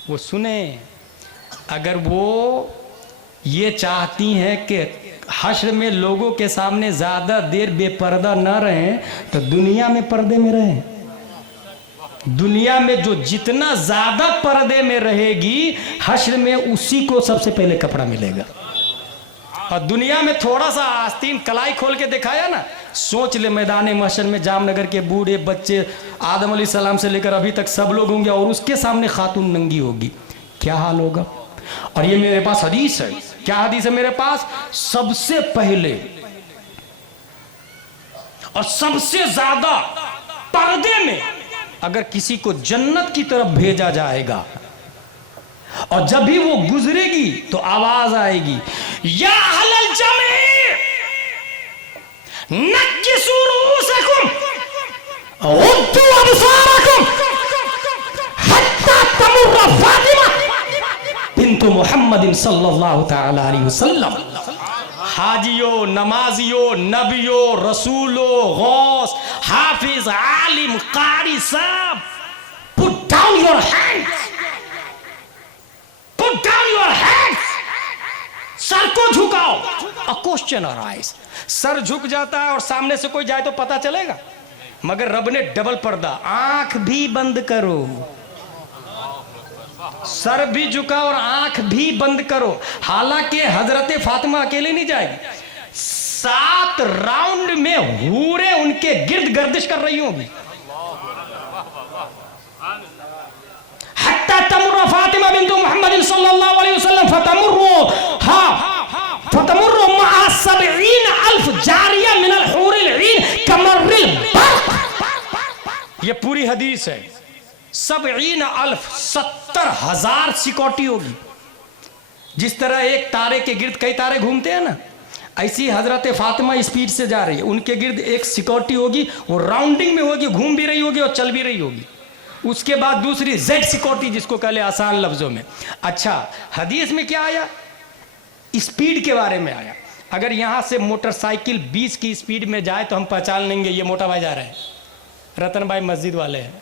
वो सुने, अगर वो ये चाहती हैं कि हश्र में लोगों के सामने ज़्यादा देर बेपर्दा न रहें तो दुनिया में पर्दे में रहें। दुनिया में जो जितना ज़्यादा पर्दे में रहेगी, हश्र में उसी को सबसे पहले कपड़ा मिलेगा। और दुनिया में थोड़ा सा आस्तीन कलाई खोल के दिखाया ना, सोच ले मैदान महशर में जामनगर के बूढ़े बच्चे आदम अलैहिस्सलाम से लेकर अभी तक सब लोग होंगे और उसके सामने खातून नंगी होगी, क्या हाल होगा। और ये मेरे पास हदीस है। क्या हदीस है मेरे पास? सबसे पहले और सबसे ज्यादा पर्दे में अगर किसी को जन्नत की तरफ भेजा जाएगा और जब भी वो गुजरेगी तो आवाज आएगी, या अहलल जमी नक्किसू रूसकुम उद्दू अबसारकुम हत्ता तमुर्र फातिमा बिन्तु मुहम्मदिन सल्लल्लाहु तआला अलैहि वसल्लम। हाजियों, नमाजियों, नबियों, रसूलों, गौस, हाफिज, आलिम, कारी साहब, put down your hands, put down your hands, sir को झुकाओ। अ क्वेश्चन अराइज, सर झुक जाता है और सामने से कोई जाए तो पता चलेगा, मगर रब ने डबल पर्दा, आंख भी बंद करो, सर भी झुका और आंख भी बंद करो। हालांकि हजरत फातिमा अकेले नहीं जाएगी, 7 राउंड में हूरे उनके गिर्द गर्दिश कर रही होंगी। हत्ता तमुर्र फातिमा बिन्तु मुहम्मद सल्लल्लाहु अलैहि वसल्लम फतमुर्रु मआ 70,000 जारिया मिनल हूरिल ईन कमर्रिल बर्क। ये पूरी हदीस है। 70,000 70,000 सिक्योरिटी होगी। जिस तरह एक तारे के गिर्द कई तारे घूमते हैं ना, ऐसी हजरत फातिमा स्पीड से जा रही है, उनके गिर्द एक सिक्योरिटी होगी, वो राउंडिंग में होगी, घूम भी रही होगी और चल भी रही होगी। उसके बाद दूसरी जेड सिक्योरिटी, जिसको कहले आसान लफ्जों में। अच्छा, हदीस में क्या आया? स्पीड के बारे में आया। अगर यहां से मोटरसाइकिल 20 की स्पीड में जाए तो हम पहचान लेंगे ये मोटा भाई जा रहे हैं, रतन भाई मस्जिद वाले हैं।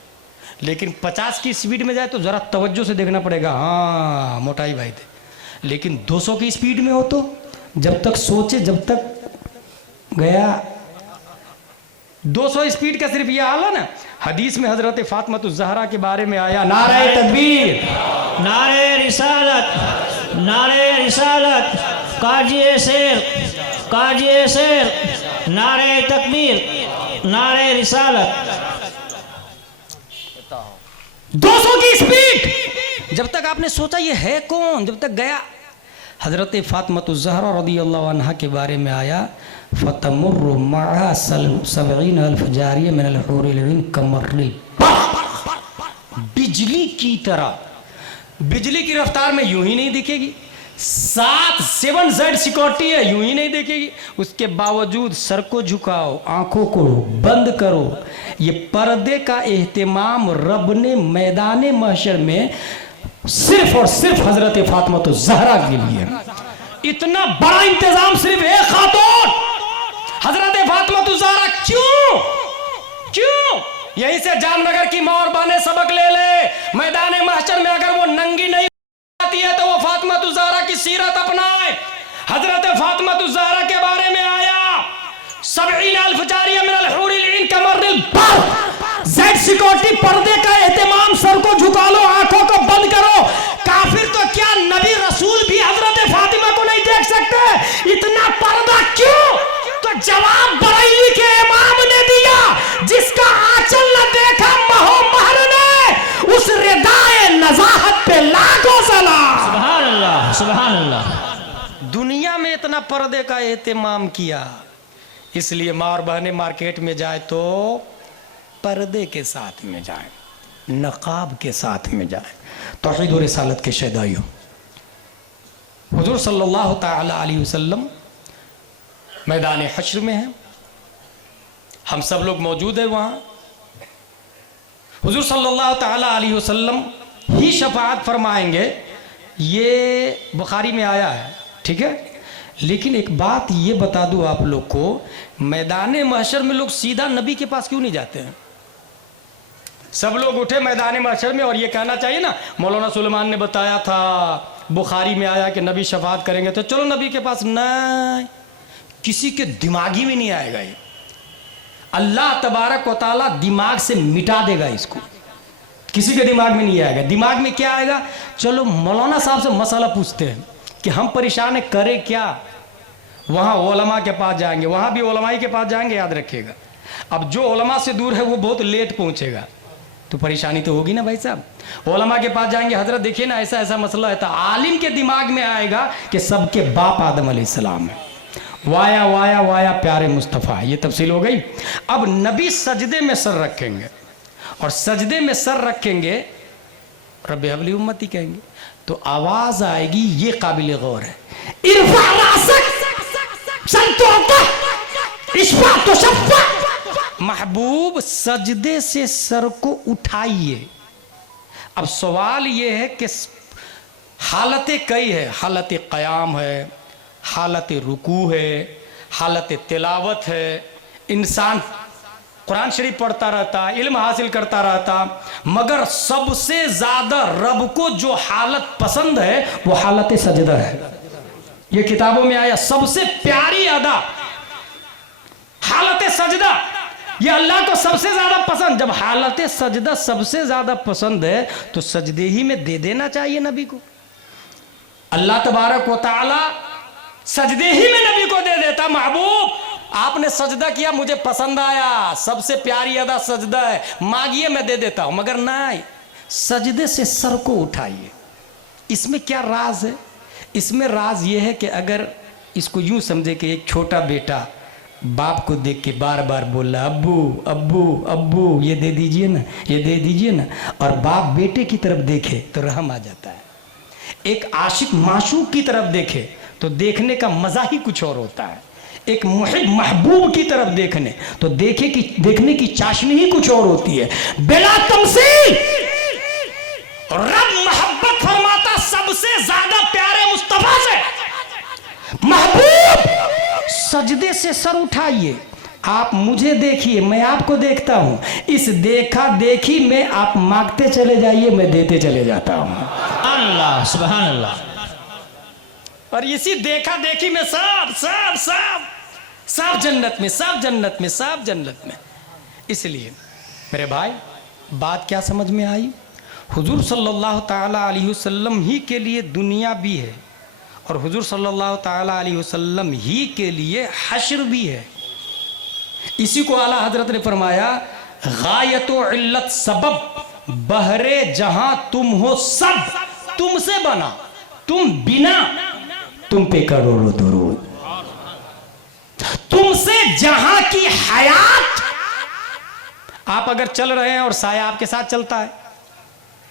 लेकिन 50 की स्पीड में जाए तो जरा तवज्जो से देखना पड़ेगा, हाँ मोटाई भाई थे। लेकिन 200 की स्पीड में हो तो जब तक सोचे, जब तक गया 200 स्पीड का सिर्फ यह हाल है ना। हदीस में हजरत फातिमा ज़हरा के बारे में आया, नारे तकबीर, नारे रिसालत, नारे रिसालत, काजिए शेर, काजिए शेर, नारे तकबीर, नारे रिसालत। 200 की स्पीड, जब तक आपने सोचा ये है कौन, जब तक गया। हजरत फातिमा ज़हरा रज़ियल्लाहु अन्हा के बारे में आया, फतमुर्रु मआ 70,000 जारिया मिनल हूरिल ईन कमर्रिल बर्क। बिजली की तरह, बिजली की रफ्तार में यूं ही नहीं दिखेगी। 7 जेड सिक्योरिटी है, यूं ही नहीं देखेगी। उसके बावजूद सर को झुकाओ, आंखों को बंद करो। ये पर्दे का एहतिमाम रब ने मैदान महशर में सिर्फ और सिर्फ हजरत फातिमा तो ज़हरा के लिए। इतना बड़ा इंतजाम सिर्फ एक खातून हजरत फातिमा तो ज़हरा। क्यों क्यों? यहीं से जामनगर की माँ और बहनें सबक ले ले। मैदान महशर में अगर वो नंगी नहीं आती है तो वो फातिमा तो ज़हरा की सीरत अपनाए। हजरत फातिमा तो ज़हरा के बारे में आया, 70,000 जारिया मिनल हूरिल ईन कमर्रिल बर्क। जेड सिक्योरिटी, पर्दे का एहतिमाम, सर को झुका लो, आंखों को बंद करो। काफिर तो क्या, नबी रसूल भी हजरत फातिमा को नहीं देख सकते। इतना पर्दा क्यों? तो जवाब बरेली के इमाम ने दिया, जिसका आंचल न देखा महो महर ने, उस रिदाए नजाहत पे लाखों सलाम। सुभान अल्लाह, सुभान अल्लाह। दुनिया में इतना पर्दे का एहतिमाम किया, इसलिए माँ और बहनें मार्केट में जाए तो पर्दे के साथ में जाए, नकाब के साथ में जाए। तौहीद और रिसालत के शहदाइयों, हुजूर सल्लल्लाहु ताला अलैहि वसल्लम मैदान हश्र में हैं, हम सब लोग मौजूद हैं वहाँ। हुजूर सल्लल्लाहु ताला अलैहि वसल्लम ही शफाअत फरमाएंगे, ये बुखारी में आया है, ठीक है। लेकिन एक बात ये बता दूं आप लोग को, मैदान महशर में लोग सीधा नबी के पास क्यों नहीं जाते हैं? सब लोग उठे मैदान महशर में और ये कहना चाहिए ना, मौलाना सुलेमान ने बताया था, बुखारी में आया कि नबी शफाअत करेंगे, तो चलो नबी के पास। नहीं, किसी के दिमागी में नहीं आएगा ये। अल्लाह तबारक व तआला दिमाग से मिटा देगा इसको, किसी के दिमाग में नहीं आएगा। दिमाग में क्या आएगा? चलो मौलाना साहब से मसला पूछते हैं कि हम परेशान है, करें क्या। वहाँ उलमा के पास जाएंगे, वहाँ भी उलमाई के पास जाएंगे, याद रखिएगा। अब जो उलमा से दूर है वो बहुत लेट पहुँचेगा, तो परेशानी तो होगी ना भाई साहब। उलमा के पास जाएंगे, हजरत देखिए ना ऐसा ऐसा मसला है, तो आलिम के दिमाग में आएगा कि सबके बाप आदम अलैहिस्सलाम है, वाया वाया वाया प्यारे मुस्तफ़ा, ये तफसील हो गई। अब नबी सजदे में सर रखेंगे, और सजदे में सर रखेंगे रब्बी हबली उम्मती कहेंगे, तो आवाज आएगी, ये काबिल गौर है, इरफा रासक इशफा तो शफ़ा। महबूब सजदे से सर को उठाइए। अब सवाल ये है कि हालतें कई है, हालत क़याम है, हालत रुकू है, हालत तिलावत है। इंसान कुरान शरीफ पढ़ता रहता, इल्म हासिल करता रहता, मगर सबसे ज्यादा रब को जो हालत पसंद है वो हालत सजदा है। ये किताबों में आया, सबसे प्यारी अदा हालत सजदा, ये अल्लाह को सबसे ज्यादा पसंद। जब हालत सजदा सबसे ज्यादा पसंद है तो सजदे ही में दे देना चाहिए नबी को। अल्लाह तबारक व तआला सजदे ही में नबी को दे देता, महबूब आपने सजदा किया, मुझे पसंद आया, सबसे प्यारी अदा सजदा है, मांगिए मैं दे देता हूं। मगर नहीं, सजदे से सर को उठाइए। इसमें क्या राज है? इसमें राज ये है कि अगर इसको यूं समझे कि एक छोटा बेटा बाप को देख के बार बार बोल रहा, अब्बू अब्बू अब्बू ये दे दीजिए ना, ये दे दीजिए ना, और बाप बेटे की तरफ देखे तो रहम आ जाता है। एक आशिक माशूक की तरफ देखे तो देखने का मजा ही कुछ और होता है। एक मुहिब महबूब की तरफ देखने तो देखने की चाशनी ही कुछ और होती है। बिला तमसील रब मोहब्बत फरमाता सबसे ज्यादा प्यारे मुस्तफा से। महबूब सजदे से सर उठाइए, आप मुझे देखिए, मैं आपको देखता हूं, इस देखा देखी में आप मांगते चले जाइए, मैं देते चले जाता हूं। अल्लाह सुभान अल्लाह। और इसी देखा देखी में सब सब सब सब जन्नत में, सब जन्नत में, सब जन्नत में। इसलिए मेरे भाई बात क्या समझ में आई? हुजूर सल्लल्लाहु ताला अलैहि वसल्लम ही के लिए दुनिया भी है, और हुजूर सल्लल्लाहु ताला अलैहि वसल्लम ही के लिए हश्र भी है। इसी को आला हजरत ने फरमाया, गायतो इल्लत सबब बहरे जहां तुम हो सब तुमसे बना, तुम बिना तुम पे करोड़ों दुरूद। तुमसे जहां की हयात, आप अगर चल रहे हैं और साया आपके साथ चलता है,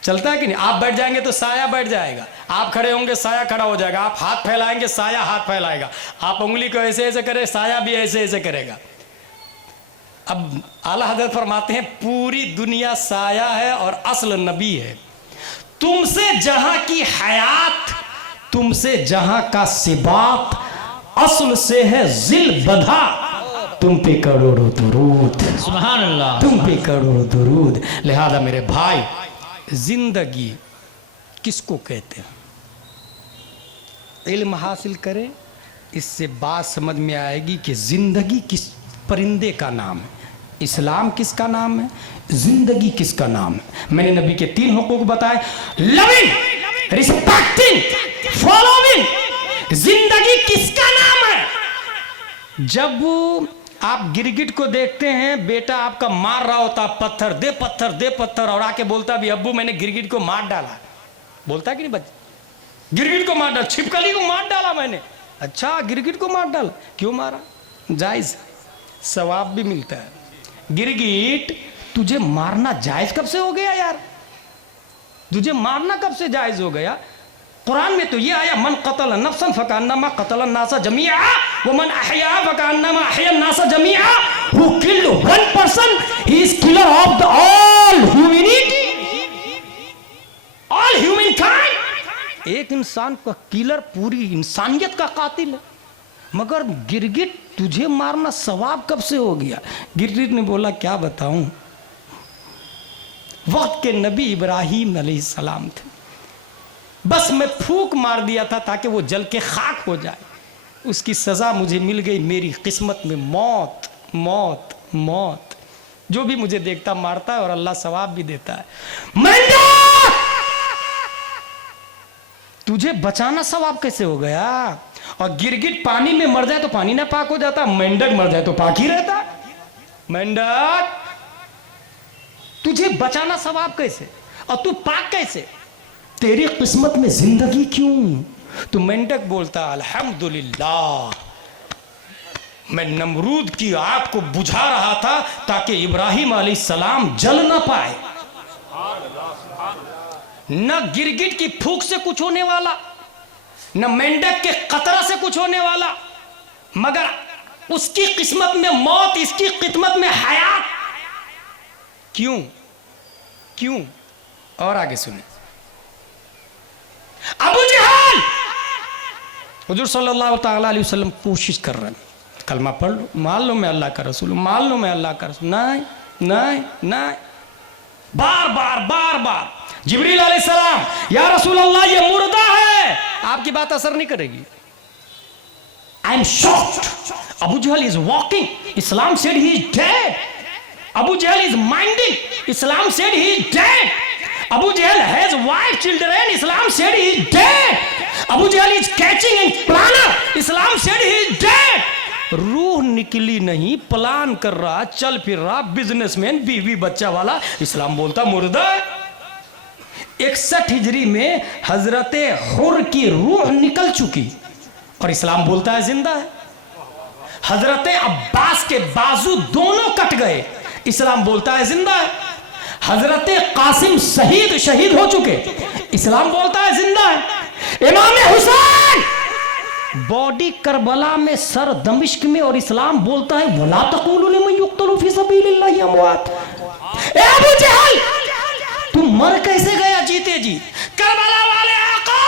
चलता है कि नहीं? आप बैठ जाएंगे तो साया बैठ जाएगा, आप खड़े होंगे साया खड़ा हो जाएगा, आप हाथ फैलाएंगे साया हाथ फैलाएगा, आप उंगली को ऐसे ऐसे करे साया भी ऐसे ऐसे करेगा। अब आला हजरत फरमाते हैं पूरी दुनिया साया है और असल नबी है। तुमसे जहां की हयात, तुमसे जहां का सिबात, असल से है जिल बधा, तुम पे करोड़ों दुरूद, सुभान अल्लाह, तुम पे करोड़ों दुरूद। लिहाजा मेरे भाई, जिंदगी किसको कहते हैं? इल्म हासिल करें, इससे बात समझ में आएगी कि जिंदगी किस परिंदे का नाम है, इस्लाम किसका नाम है, जिंदगी किसका नाम है। मैंने नबी के 3 हुकूक बताए, लविंग, रिस्पेक्टिंग, फॉलोइंग। जिंदगी किसका नाम है? जब आप गिरगिट को देखते हैं, बेटा आपका मार रहा होता पत्थर, दे पत्थर दे पत्थर, और आके बोलता भी अब्बू मैंने गिरगिट को मार डाला, बोलता कि नहीं बच्चा? गिरगिट को मार डाला, छिपकली को मार डाला मैंने। अच्छा गिरगिट को मार डाला, क्यों मारा? जायज, सवाब भी मिलता है। गिरगिट तुझे मारना जायज कब से हो गया यार? तुझे मारना कब से जायज हो गया? कुरान में तो ये आया, मन कतल नफ्सन फकान्नमा कतल नासा जमीआ व मन अहया फकान्नमा अहया नासा जमीआ। Who killed one person he is killer of the all humanity, all humankind. एक इंसान का किलर पूरी इंसानियत का कातिल है। मगर गिरगिट तुझे मारना सवाब कब से हो गया? गिरगिट ने बोला क्या बताऊं, वक्त के नबी इब्राहिम अलैहिस्सलाम थे, बस मैं फूंक मार दिया था ताकि वो जल के खाक हो जाए, उसकी सजा मुझे मिल गई, मेरी किस्मत में मौत मौत मौत। जो भी मुझे देखता मारता है और अल्लाह सवाब भी देता है। तुझे बचाना सवाब कैसे हो गया? और गिरगिट पानी में मर जाए तो पानी ना पाक हो जाता, मेंढक मर जाए तो पाक ही रहता। मेंढक तुझे बचाना सवाब कैसे और तू पाक कैसे? तेरी किस्मत में जिंदगी क्यों? तो मेंढक बोलता अल्हम्दुलिल्लाह, मैं नमरूद की आग को बुझा रहा था ताकि इब्राहिम अलैहिस्सलाम जल ना पाए। न गिरगिट की फूंक से कुछ होने वाला, न मेंढक के कतरा से कुछ होने वाला, मगर उसकी किस्मत में मौत, इसकी किस्मत में हयात। क्यों? क्यों? और आगे सुने। अबू जहल, हुजूर सल्लल्लाहु ताला अलैहि वसल्लम कोशिश कर रहे हैं, कलमा पढ़ लो, मान लो मैं अल्लाह का रसूल हूं, मान लो मैं अल्लाह का रसूल। नहीं नहीं नहीं, बार बार बार बार जिब्रील अलैहिस्सलाम, या रसूल अल्लाह ये मुर्दा है, आपकी बात असर नहीं करेगी। I am shocked, Abu Jahl is walking, Islam said he is dead. Abu Jahl is minding, Islam said he is dead. Abu Jahl has wife, children, Islam said he is dead. Abu Jahl is catching and planner, Islam said he is dead. रूह निकली नहीं, plan कर रहा, चल फिर रहा, businessman, बीवी बच्चा वाला, इस्लाम बोलता मुर्दा। 61 हिजरी में हजरत हुर की रूह निकल चुकी और इस्लाम बोलता है जिंदा है। हजरत अब्बास के बाजू दोनों कट गए, इस्लाम बोलता है जिंदा है। हजरत कासिम शहीद हो चुके, इस्लाम बोलता है जिंदा है। इमाम हुसैन बॉडी करबला में, सर दमिश्क में, और इस्लाम बोलता है वला तक़ूलू लिमन युक़्तलू फ़ी सबीलिल्लाहि अमवात। ए अबू जहल, तू मर कैसे गया जीते जी? करबला वाले आका,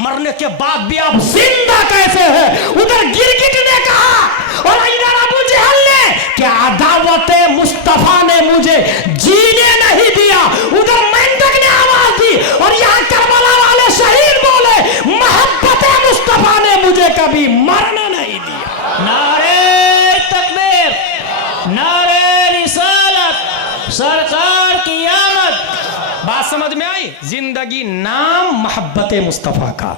मरने के बाद भी आप जिंदा कैसे है? उधर गिरगिट ने कहा और इधर अबू जहल ने, क्या अदावत मुस्तफा ने मुझे जीने नहीं दिया। उधर मेंढक ने आवाज दी और यहाँ करबला वाले शहीद बोले मोहब्बत मुस्तफा ने मुझे कभी मरने नहीं दिया। नारे तकबीर, नारे रिसालत, सरकार की आमद। बात समझ में आई? जिंदगी नाम मोहब्बत मुस्तफा का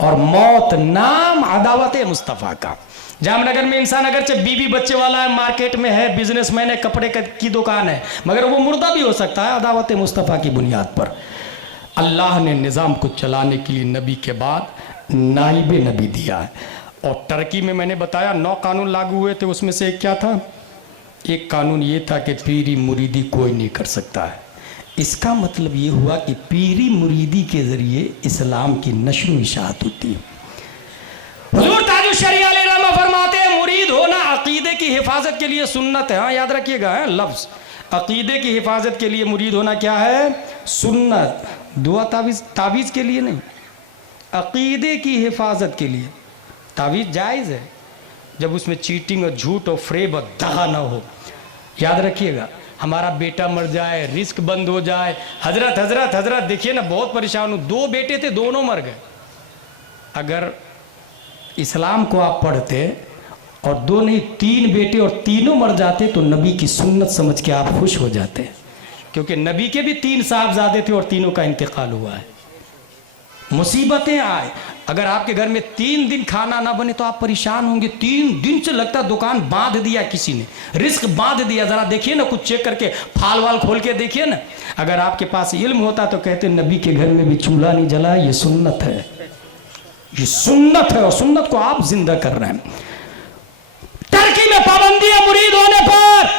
और मौत नाम अदावत मुस्तफा का। जामनगर में इंसान अगरचे बीवी बच्चे वाला है, मार्केट में है, बिजनेसमैन है, कपड़े की दुकान है, मगर वो मुर्दा भी हो सकता है अदावत मुस्तफ़ा की बुनियाद पर। अल्लाह ने निज़ाम को चलाने के लिए नबी के बाद नाइब नबी दिया है। और टर्की में मैंने बताया 9 कानून लागू हुए थे, उसमें से एक क्या था? एक कानून ये था कि पीरी मुरीदी कोई नहीं कर सकता है। इसका मतलब ये हुआ कि पीरी मुरीदी के ज़रिए इस्लाम की नश्र व इशाअत होती है। हुजूर ताजुल शरिया अलैहिर्रहमा फरमाते हैं मुरीद होना अकीदे की हिफाजत के लिए सुन्नत है। हाँ, याद रखिएगा है लफ्ज़, अकीदे की हिफाजत के लिए मुरीद होना क्या है? सुन्नत। दुआ तावीज़ के लिए नहीं, अकीदे की हिफाजत के लिए। तावीज़ जायज़ है जब उसमें चीटिंग और झूठ और फ्रेब और दगा ना हो। याद रखिएगा, हमारा बेटा मर जाए, रिस्क बंद हो जाए, हजरत हजरत हजरत देखिए ना, बहुत परेशान हूँ, 2 बेटे थे, दोनों मर गए। अगर इस्लाम को आप पढ़ते और 2 नहीं 3 बेटे और तीनों मर जाते तो नबी की सुन्नत समझ के आप खुश हो जाते, क्योंकि नबी के भी 3 साहबजादे थे और तीनों का इंतकाल हुआ है। मुसीबतें आए, अगर आपके घर में 3 दिन खाना ना बने तो आप परेशान होंगे। 3 दिन से लगता दुकान बांध दिया किसी ने, रिस्क बांध दिया। जरा देखिए ना, कुछ चेक करके फाल वाल खोल के देखिए ना। अगर आपके पास इल्म होता तो कहते नबी के घर में भी चूल्हा नहीं जला, ये सुन्नत है, ये सुन्नत है और सुन्नत को आप जिंदा कर रहे हैं। टर्की में पाबंदी है मुरीद होने पर,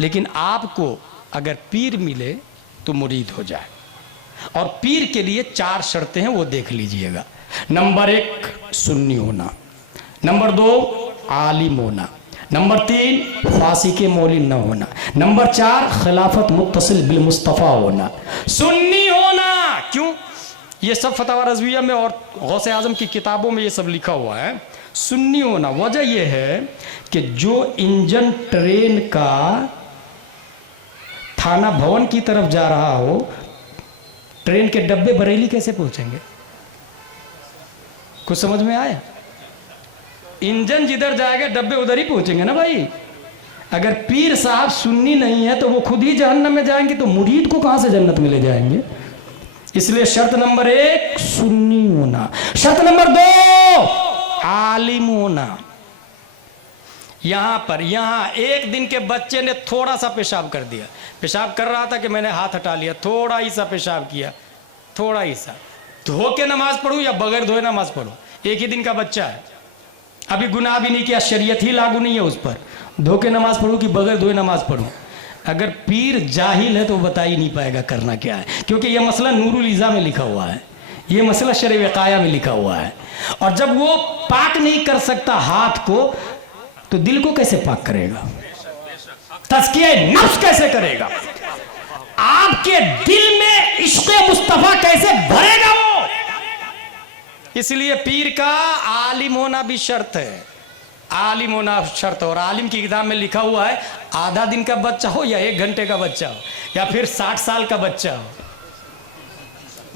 लेकिन आपको अगर पीर मिले तो मुरीद हो जाए। और पीर के लिए 4 शर्तें हैं, वो देख लीजिएगा। नंबर 1 सुन्नी होना, नंबर 2 आलिम होना, नंबर 3 फासिक मौलिन न होना, नंबर 4 खिलाफत मुत्तसिल बिल मुस्तफ़ा होना। सुन्नी होना क्यों? ये सब फतवा रज़विया में और गौसे आज़म की किताबों में ये सब लिखा हुआ है। सुन्नी होना वजह यह है कि जो इंजन ट्रेन का थाना भवन की तरफ जा रहा हो, ट्रेन के डब्बे बरेली कैसे पहुंचेंगे? कुछ समझ में आया? इंजन जिधर जाएगा डब्बे उधर ही पहुंचेंगे ना भाई। अगर पीर साहब सुन्नी नहीं है तो वो खुद ही जहन्नम में जाएंगे, तो मुरीद को कहां से जन्नत में ले जाएंगे? इसलिए शर्त नंबर 1 सुन्नी होना। शर्त नंबर 2 आलिम होना। यहाँ पर एक दिन के बच्चे ने थोड़ा सा पेशाब कर दिया, पेशाब कर रहा था कि मैंने हाथ हटा लिया, थोड़ा ही सा पेशाब किया, थोड़ा ही सा, धो के नमाज पढ़ूं या बगैर धोए नमाज पढ़ूं? एक ही दिन का बच्चा है, अभी गुनाह भी नहीं किया, शरीयत ही लागू नहीं है उस पर, धो के नमाज पढ़ूं कि बगैर धोए नमाज पढ़ूं? अगर पीर जाहिल है तो बता ही नहीं पाएगा करना क्या है, क्योंकि यह मसला नूरुल इज़ा में लिखा हुआ है, ये मसला शरअ वक़ाया में लिखा हुआ है। और जब वो पाक नहीं कर सकता हाथ को, तो दिल को कैसे पाक करेगा? तज़किया नफ्स कैसे करेगा? आपके दिल में इश्क़ मुस्तफ़ा कैसे भरेगा वो? इसलिए पीर का आलिम होना भी शर्त है, आलिम होना शर्त है। और आलिम की किताब में लिखा हुआ है, आधा दिन का बच्चा हो या 1 घंटे का बच्चा हो या फिर 60 साल का बच्चा हो,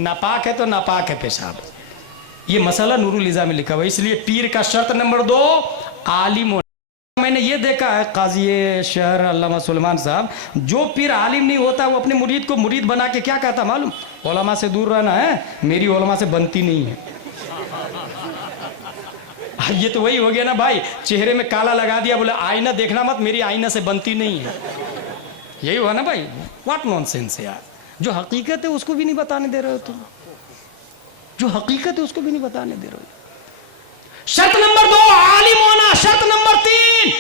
नापाक है तो नापाक है पेशाब। ये मसला नूरुल इज़ा में लिखा हुआ है। इसलिए पीर का शर्त नंबर 2 आलिम होना। मैंने ये देखा है काजी शहर अल्लामा सुलेमान साहब, जो पीर आलिम नहीं होता वो अपने मुरीद को मुरीद बना के क्या कहता मालूम? उलमा से दूर रहना है, मेरी उलमा से बनती नहीं है। ये तो वही हो गया ना भाई, चेहरे में काला लगा दिया, बोले आईना देखना मत, मेरी आईना से बनती नहीं है। यही हुआ ना भाई, व्हाट नॉनसेंस यार। जो हकीकत है उसको भी नहीं बताने दे रहे हो तुम, जो हकीकत है उसको भी नहीं बताने दे रहे हो। शर्त नंबर 2 आलिम होना। शर्त नंबर 3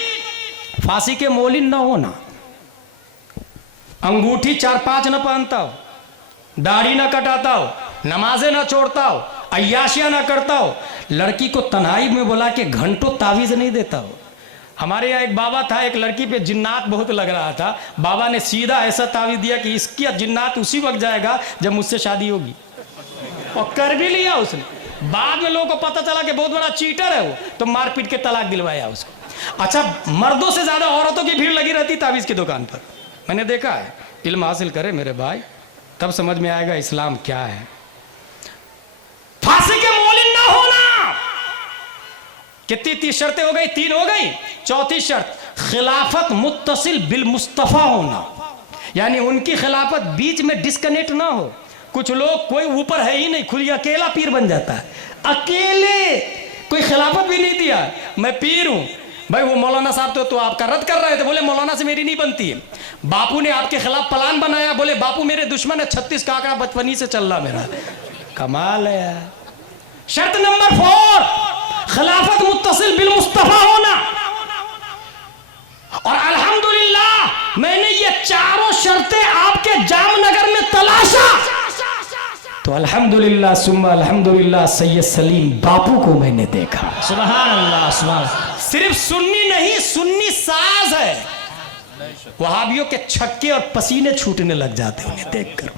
फांसी के मौलिन ना होना, अंगूठी 4-5 ना पहनता हो, दाढ़ी ना कटाता हो, नमाजें ना छोड़ता हो, अय्याशियां ना करता हो, लड़की को तन्हाई में बुला के घंटों तावीज़ नहीं देता हो। हमारे यहाँ एक बाबा था, एक लड़की पे जिन्नात बहुत लग रहा था, बाबा ने सीधा ऐसा तावीज़ दिया कि इसकी जिन्नात उसी वक्त जाएगा जब मुझसे शादी होगी, और कर भी लिया उसने। बाद में लोगों को पता चला कि बहुत बड़ा चीटर है वो, तो मारपीट के तलाक दिलवाया उसको। अच्छा, मर्दों से ज्यादा औरतों की भीड़ लगी रहती तावीज़ की दुकान पर, मैंने देखा है। इल्म हासिल करे मेरे भाई, तब समझ में आएगा इस्लाम क्या है। फांसी के मौलिन ना होना। कितनी 30 शर्तें हो गई? 3 हो गई। चौथी शर्त खिलाफत मुत्तसिल बिल मुस्तफ़ा होना, यानी उनकी खिलाफत बीच में डिस्कनेक्ट ना हो। कुछ लोग कोई ऊपर है ही नहीं, खुद अकेला पीर बन जाता है, अकेले, कोई खिलाफत भी नहीं दिया, मैं पीर हूं भाई। वो मौलाना साहब तो आपका रद्द कर रहे थे, बोले मौलाना से मेरी नहीं बनती है। बापू ने आपके खिलाफ प्लान बनाया, बोले बापू मेरे दुश्मन है, 36 का आंकड़ा बचपनी से चल रहा मेरा। कमाल है यार। शर्त नंबर 4 खिलाफत मुत्तसिल बिल मुस्तफ़ा होना। और अल्हम्दुलिल्लाह मैंने ये चारों शर्तें आपके जामनगर में तलाशा, तो अल्हम्दुलिल्लाह सुम्मा अल्हम्दुलिल्लाह सैयद सलीम बापू को मैंने देखा। सुभान अल्लाह, सुभान। सिर्फ सुन्नी नहीं, सुन्नी साज है। वहाबियों के छक्के और पसीने छूटने लग जाते उन्हें देखकर।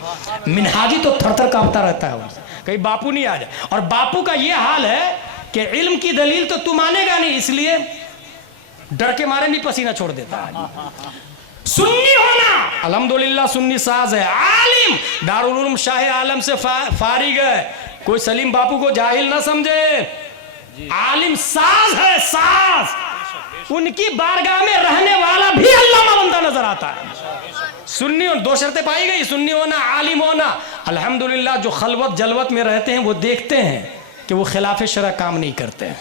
मिनहाजी तो थर-थर कांपता रहता है उनसे, कहीं बापू नहीं आ जाए। और बापू का ये हाल है कि इल्म की दलील तो तू मानेगा नहीं, इसलिए डर के मारे नहीं पसीना छोड़ देता है। सुन्नी होना, अल्हम्दुलिल्लाह सुन्नी साज है। आलिम, दारुल उलूम शाह आलम से फारिग है, कोई सलीम बापू को जाहिल ना समझे। आलिम साज है, साज। उनकी बारगाह में रहने वाला भी अल्लामा बंदा नजर आता है। सुन्नी, 2 शर्तें पाई गई, सुन्नी होना, आलिम होना। अल्हम्दुलिल्लाह जो खलवत जलवत में रहते हैं वो देखते हैं कि वो खिलाफ शरअ काम नहीं करते हैं,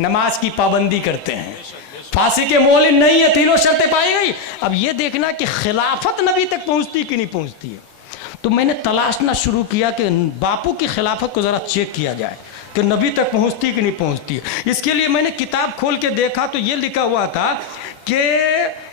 नमाज की पाबंदी करते हैं, फांसी के मौलिन नहीं है। 3 शर्तें पाई गई। अब ये देखना कि खिलाफत नबी तक पहुंचती कि नहीं पहुंचती है। तो मैंने तलाशना शुरू किया कि बापू की खिलाफत को ज़रा चेक किया जाए कि नबी तक पहुंचती कि नहीं पहुंचती है। इसके लिए मैंने किताब खोल के देखा तो ये लिखा हुआ था कि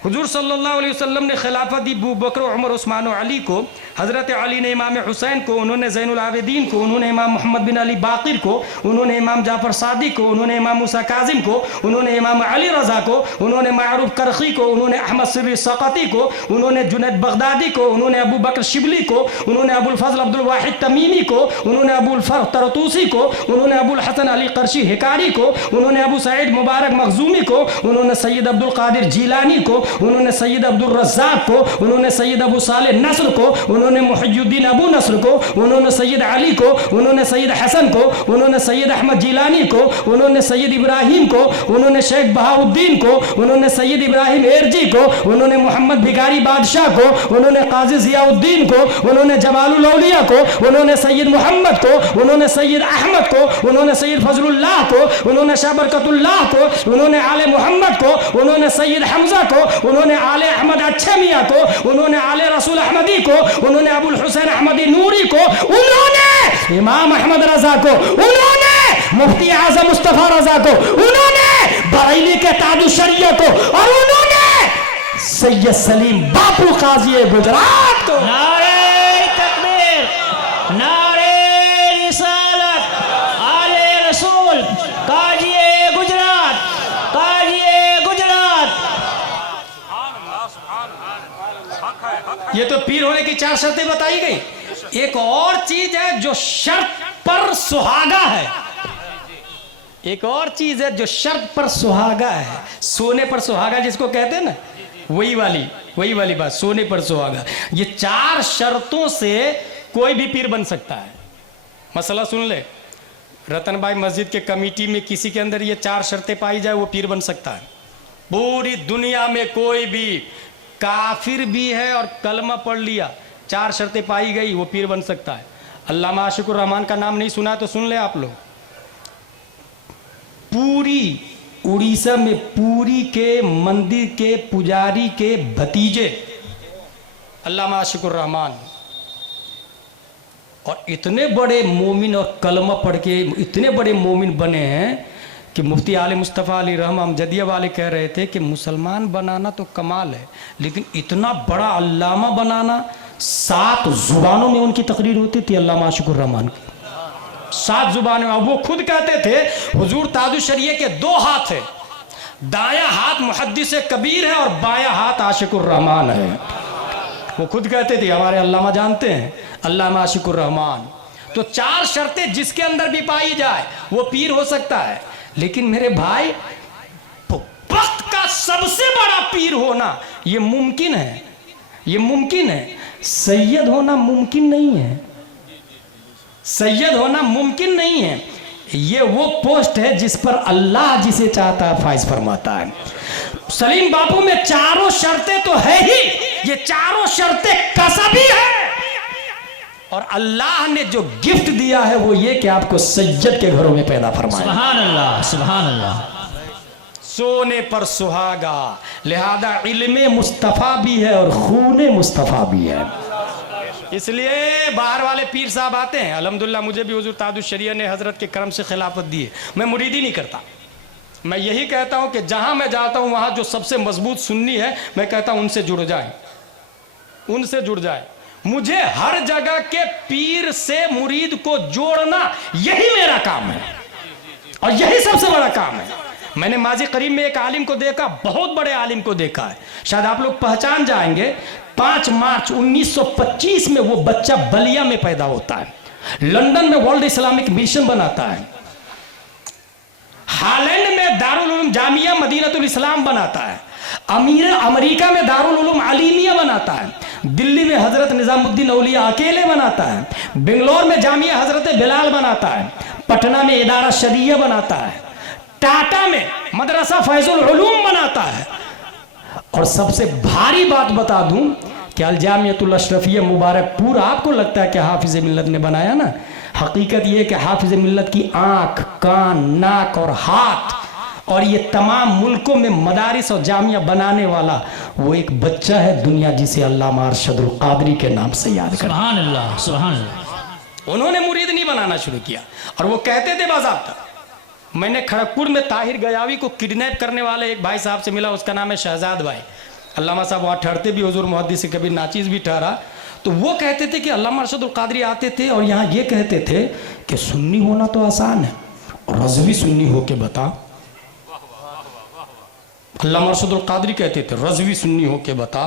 हुजूर सल्लल्लाहु अलैहि वसल्लम ने खिलाफत दी अबू बकर, उमर, उस्मान और अली को। हज़रत अली ने इमाम हुसैन को, उन्होंने ज़ैनुल आबिदीन को, उन्होंने इमाम मोहम्मद बिन अली बाक़िर को, उन्होंने इमाम जाफ़र सादिक को, उन्होंने इमाम मूसा काज़िम को, उन्होंने इमाम अली रज़ा को, उन्होंने मारूफ करखी को, उन्होंने अहमद सिर्री सक़ती को, उन्होंने जुनैद बगदादी को, उन्होंने अबू बकर शिबली को, उन्होंने अबुल फ़ज़ल अब्दुल वाहिद तमीमी को, उन्होंने अबुल फ़र्ह तरतूसी को, उन्होंने अबुल हसन अली क़रशी हिकारी को, उन्होंने अबू सईद मुबारक मखज़ूमी को, उन्होंने सैयद अब्दुल क़ादिर जीलानी को, उन्होंने सैयद अब्दुल रज़्ज़ाक़ को, उन्होंने सैयद अबू सालेह नस्र को, उन्होंने मुहियुद्दीन अबू नस्र को, उन्होंने सैयद अली को, उन्होंने सैयद हसन को, उन्होंने सैयद अहमद जिलानी को, उन्होंने सैयद इब्राहिम को, उन्होंने शेख बहाउद्दीन को, उन्होंने सैयद इब्राहिम एरजी को, उन्होंने मोहम्मद भिखारी बादशाह को, उन्होंने काजी ज़ियाउद्दीन को, उन्होंने जमालुल औलिया को, उन्होंने सैयद मोहम्मद को, उन्होंने सैयद अहमद को, उन्होंने सैयद फजलुल्लाह को, उन्होंने शाह बरकतुल्लाह को, उन्होंने आले मोहम्मद को, उन्होंने सैयद हमजा को, उन्होंने आले अहमद अच्छे मियाँ को, उन्होंने आले रसूल अहमदी को, उन्होंने अबुल हुसैन अहमदी नूरी को, उन्होंने इमाम अहमद रजा को, उन्होंने मुफ्ती आजम मुस्तफा रजा को, उन्होंने बरेली के ताजु शरिया को, और उन्होंने सैयद सलीम बापू काजी गुजरात को। नारे तकबीर, नारे रिसालत, आले रसूल, काजी गुजरात, काजी गुजरात। ये तो पीर होने की 4 शर्तें बताई गई। एक और चीज है जो शर्त पर सुहागा है, एक और चीज है जो शर्त पर सुहागा है। सोने पर सुहागा जिसको कहते हैं ना, वही वाली बात, सोने पर सुहागा। ये 4 शर्तों से कोई भी पीर बन सकता है। मसला सुन ले, रतनबाई मस्जिद के कमेटी में किसी के अंदर ये 4 शर्तें पाई जाए वो पीर बन सकता है। पूरी दुनिया में कोई भी काफिर भी है और कलमा पढ़ लिया, 4 शर्तें पाई गई, वो पीर बन सकता है। अल्लामा आशिकुर रहमान का नाम नहीं सुना तो सुन ले आप लोग। पूरी उड़ीसा में पूरी के मंदिर के पुजारी के भतीजे अल्लामा आशिकुर रहमान, और इतने बड़े मोमिन और कलमा पढ़ के इतने बड़े मोमिन बने हैं कि मुफ्ती आले मुस्तफ़ा अली रहमा अमजदिया वाले कह रहे थे कि मुसलमान बनाना तो कमाल है, लेकिन इतना बड़ा अल्लामा बनाना। 7 जुबानों में उनकी तकरीर होती थी अल्लामा आशिकुर रहमान की, 7 जुबानों में। वो खुद कहते थे हुजूर ताजुश शरिया के 2 हाथ है, दायां हाथ मुहद्दिस कबीर है और बायां हाथ आशिकुर रहमान है। वो खुद कहते थे, हमारे अल्लामा जानते हैं, अल्लामा आशिकुर रहमान। तो 4 शर्तें जिसके अंदर भी पाई जाए वो पीर हो सकता है। लेकिन मेरे भाई, वक्त का सबसे बड़ा पीर होना ये मुमकिन है, ये मुमकिन है। सैयद होना मुमकिन नहीं है, सैयद होना मुमकिन नहीं है। ये वो पोस्ट है जिस पर अल्लाह जिसे चाहता है फाइज फरमाता है। सलीम बापू में 4 शर्तें तो है ही, ये 4 शर्तें कसबी है, और अल्लाह ने जो गिफ्ट दिया है वो ये कि आपको सैयद के घरों में पैदा फरमाया। सुभान अल्लाह, सुभान अल्लाह। सोने पर सुहागा, लिहाजा इल्मे मुस्तफ़ा भी है और खूने मुस्तफ़ा भी है। इसलिए बाहर वाले पीर साहब आते हैं, अल्हम्दुलिल्लाह मुझे भी हुजूर ताजुश शरिया ने हजरत के करम से खिलाफत दी है। मैं मुरीदी नहीं करता, मैं यही कहता हूं कि जहां मैं जाता हूं वहां जो सबसे मजबूत सुन्नी है, मैं कहता हूं उनसे जुड़ जाए, उनसे जुड़ जाए। मुझे हर जगह के पीर से मुरीद को जोड़ना यही मेरा काम है, और यही सबसे बड़ा काम है। मैंने माजी करीब में एक आलिम को देखा, बहुत बड़े आलिम को देखा है, शायद आप लोग पहचान जाएंगे। 5 मार्च 1925 में वो बच्चा बलिया में पैदा होता है, लंदन में वर्ल्ड इस्लामिक मिशन बनाता है, हालैंड में दारुल उलूम जामिया मदीनतुल इस्लाम बनाता है, अमेरिका में दारुल उलूम अलीमिया बनाता है, दिल्ली में हजरत निजामुद्दीन औलिया अकेले बनाता है, बेंगलोर में जामिया हजरत बिलाल बनाता है, पटना में इदारा शरिया बनाता है, टाटा में मदरसा फैजुल उलूम बनाता है। और सबसे भारी बात बता दूं कि अल जामियतुल अशरफिया मुबारकपुर आपको लगता है कि हाफिज मिल्लत ने बनाया ना, हकीकत यह कि हाफिज मिल्लत की आंख, कान, नाक और हाथ और ये तमाम मुल्कों में मदारिस और जामिया बनाने वाला वो एक बच्चा है दुनिया, जिसे अल्लामा अरशदुल कादरी के नाम से याद करें। सुभान अल्लाह, सुभान अल्लाह। उन्होंने मुरीद नहीं बनाना शुरू किया, और वो कहते थे बाज़ाब्ता। मैंने खड़गपुर में ताहिर गयावी को किडनैप करने वाले एक भाई साहब से मिला, उसका नाम है शहजाद भाई। अल्लामा साहब वहाँ ठहरते भी, हुजूर मुहद्दिस कबीर नाचीज भी ठहरा। तो वो कहते थे कि अल्लामा अरशदुल कादरी आते थे और यहाँ ये कहते थे कि सुन्नी होना तो आसान है, रज़वी सुन्नी होके बता। अल्लामा अरशदुल कादरी कहते थे रज़वी सुन्नी होके बता।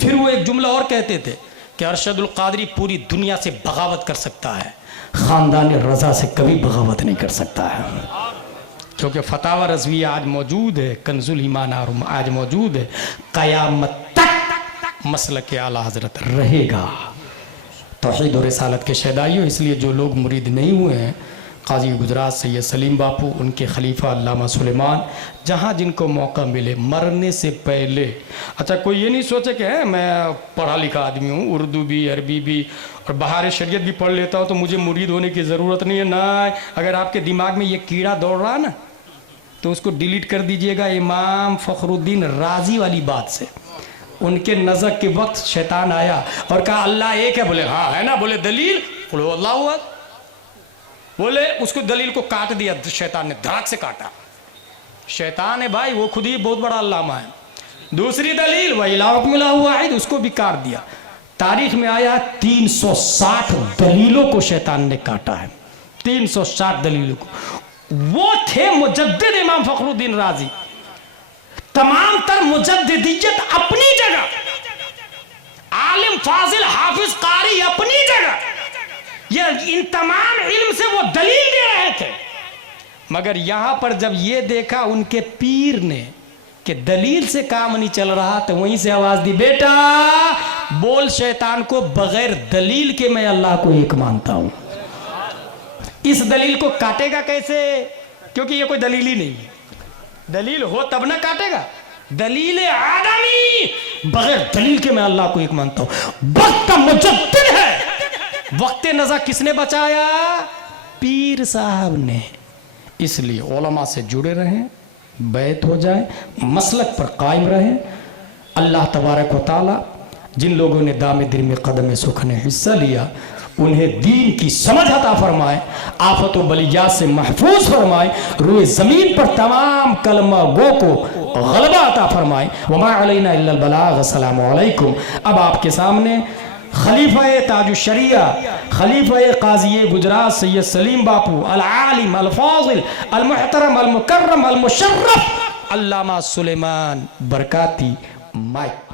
फिर वो एक जुमला और कहते थे कि अरशदुल कादरी पूरी दुनिया से बगावत कर सकता है, ख़ानदान रज़ा से कभी बगावत नहीं कर सकता है। क्योंकि फतावा रज़विया आज मौजूद है, कंजुल ईमान आज मौजूद है, क़यामत तक मसलक आला हज़रत रहेगा। तौहीद और रिसालत के शहदाइयों, इसलिए जो लोग मुरीद नहीं हुए हैं काजी गुजरात सैयद सलीम बापू, उनके खलीफा अल्लामा सुलेमान, जहाँ जिनको मौका मिले मरने से पहले, अच्छा कोई ये नहीं सोचे कि है मैं पढ़ा लिखा आदमी हूँ, उर्दू भी अरबी भी और बहार शरीयत भी पढ़ लेता हूँ तो मुझे मुरीद होने की ज़रूरत नहीं है। ना, अगर आपके दिमाग में ये कीड़ा दौड़ रहा ना तो उसको डिलीट कर दीजिएगा। इमाम फ़खरुद्दीन राजी वाली बात से, उनके नज़र के वक्त शैतान आया और कहा अल्लाह एक है, बोले हाँ है ना, बोले दलील, बोले अल्लाह हुआ, बोले उसको दलील को काट दिया, शैतान ने धड़क से काटा। शैतान है भाई, वो खुद ही बहुत बड़ा अल्लामा है। दूसरी दलील वही मिला हुआ है, उसको भी काट दिया। तारीख में आया 360 दलीलों को शैतान ने काटा है, 360 दलीलों को। वो थे मुजद्दिद इमाम फ़खरुद्दीन राजी, तमाम तर मुजद्दिदियत अपनी जगह, आलिम फाजिल हाफिज कारी अपनी जगह, ये इन तमाम इल्म से वो दलील दे रहे थे। मगर यहां पर जब ये देखा उनके पीर ने कि दलील से काम नहीं चल रहा, तो वहीं से आवाज दी, बेटा बोल शैतान को बगैर दलील के मैं अल्लाह को एक मानता हूं। इस दलील को काटेगा कैसे? क्योंकि ये कोई दलील ही नहीं है। दलील हो तब ना काटेगा। दलील आदमी, बगैर दलील के मैं अल्लाह को एक मानता हूं। वक्त का मुजद्दिद है। वक्त नज़र किसने बचाया? पीर साहब ने। इसलिए उलमा से जुड़े रहें, बैत हो जाए, मसलक पर कायम रहें। अल्लाह तबारक व तआला जिन लोगों ने दामे दिल में कदम सुख ने हिस्सा लिया, उन्हें दीन की समझ अता फरमाए, आफत व बलियात से महफूज फरमाए, रूए ज़मीन पर तमाम कलमा गो को गलबा अता फरमाए। वमा अलैना इल्लल बलाग। अस्सलामु अलैकुम। अब आपके सामने खलीफा ताजुश शरिया, खलीफा काजी गुजरात सैयद सलीम बापू, अल आलिम अल फाजिल अल मुहतरम अल मुकर्रम अल मुशर्रफ अल्लामा सुलेमान बरकाती माइक।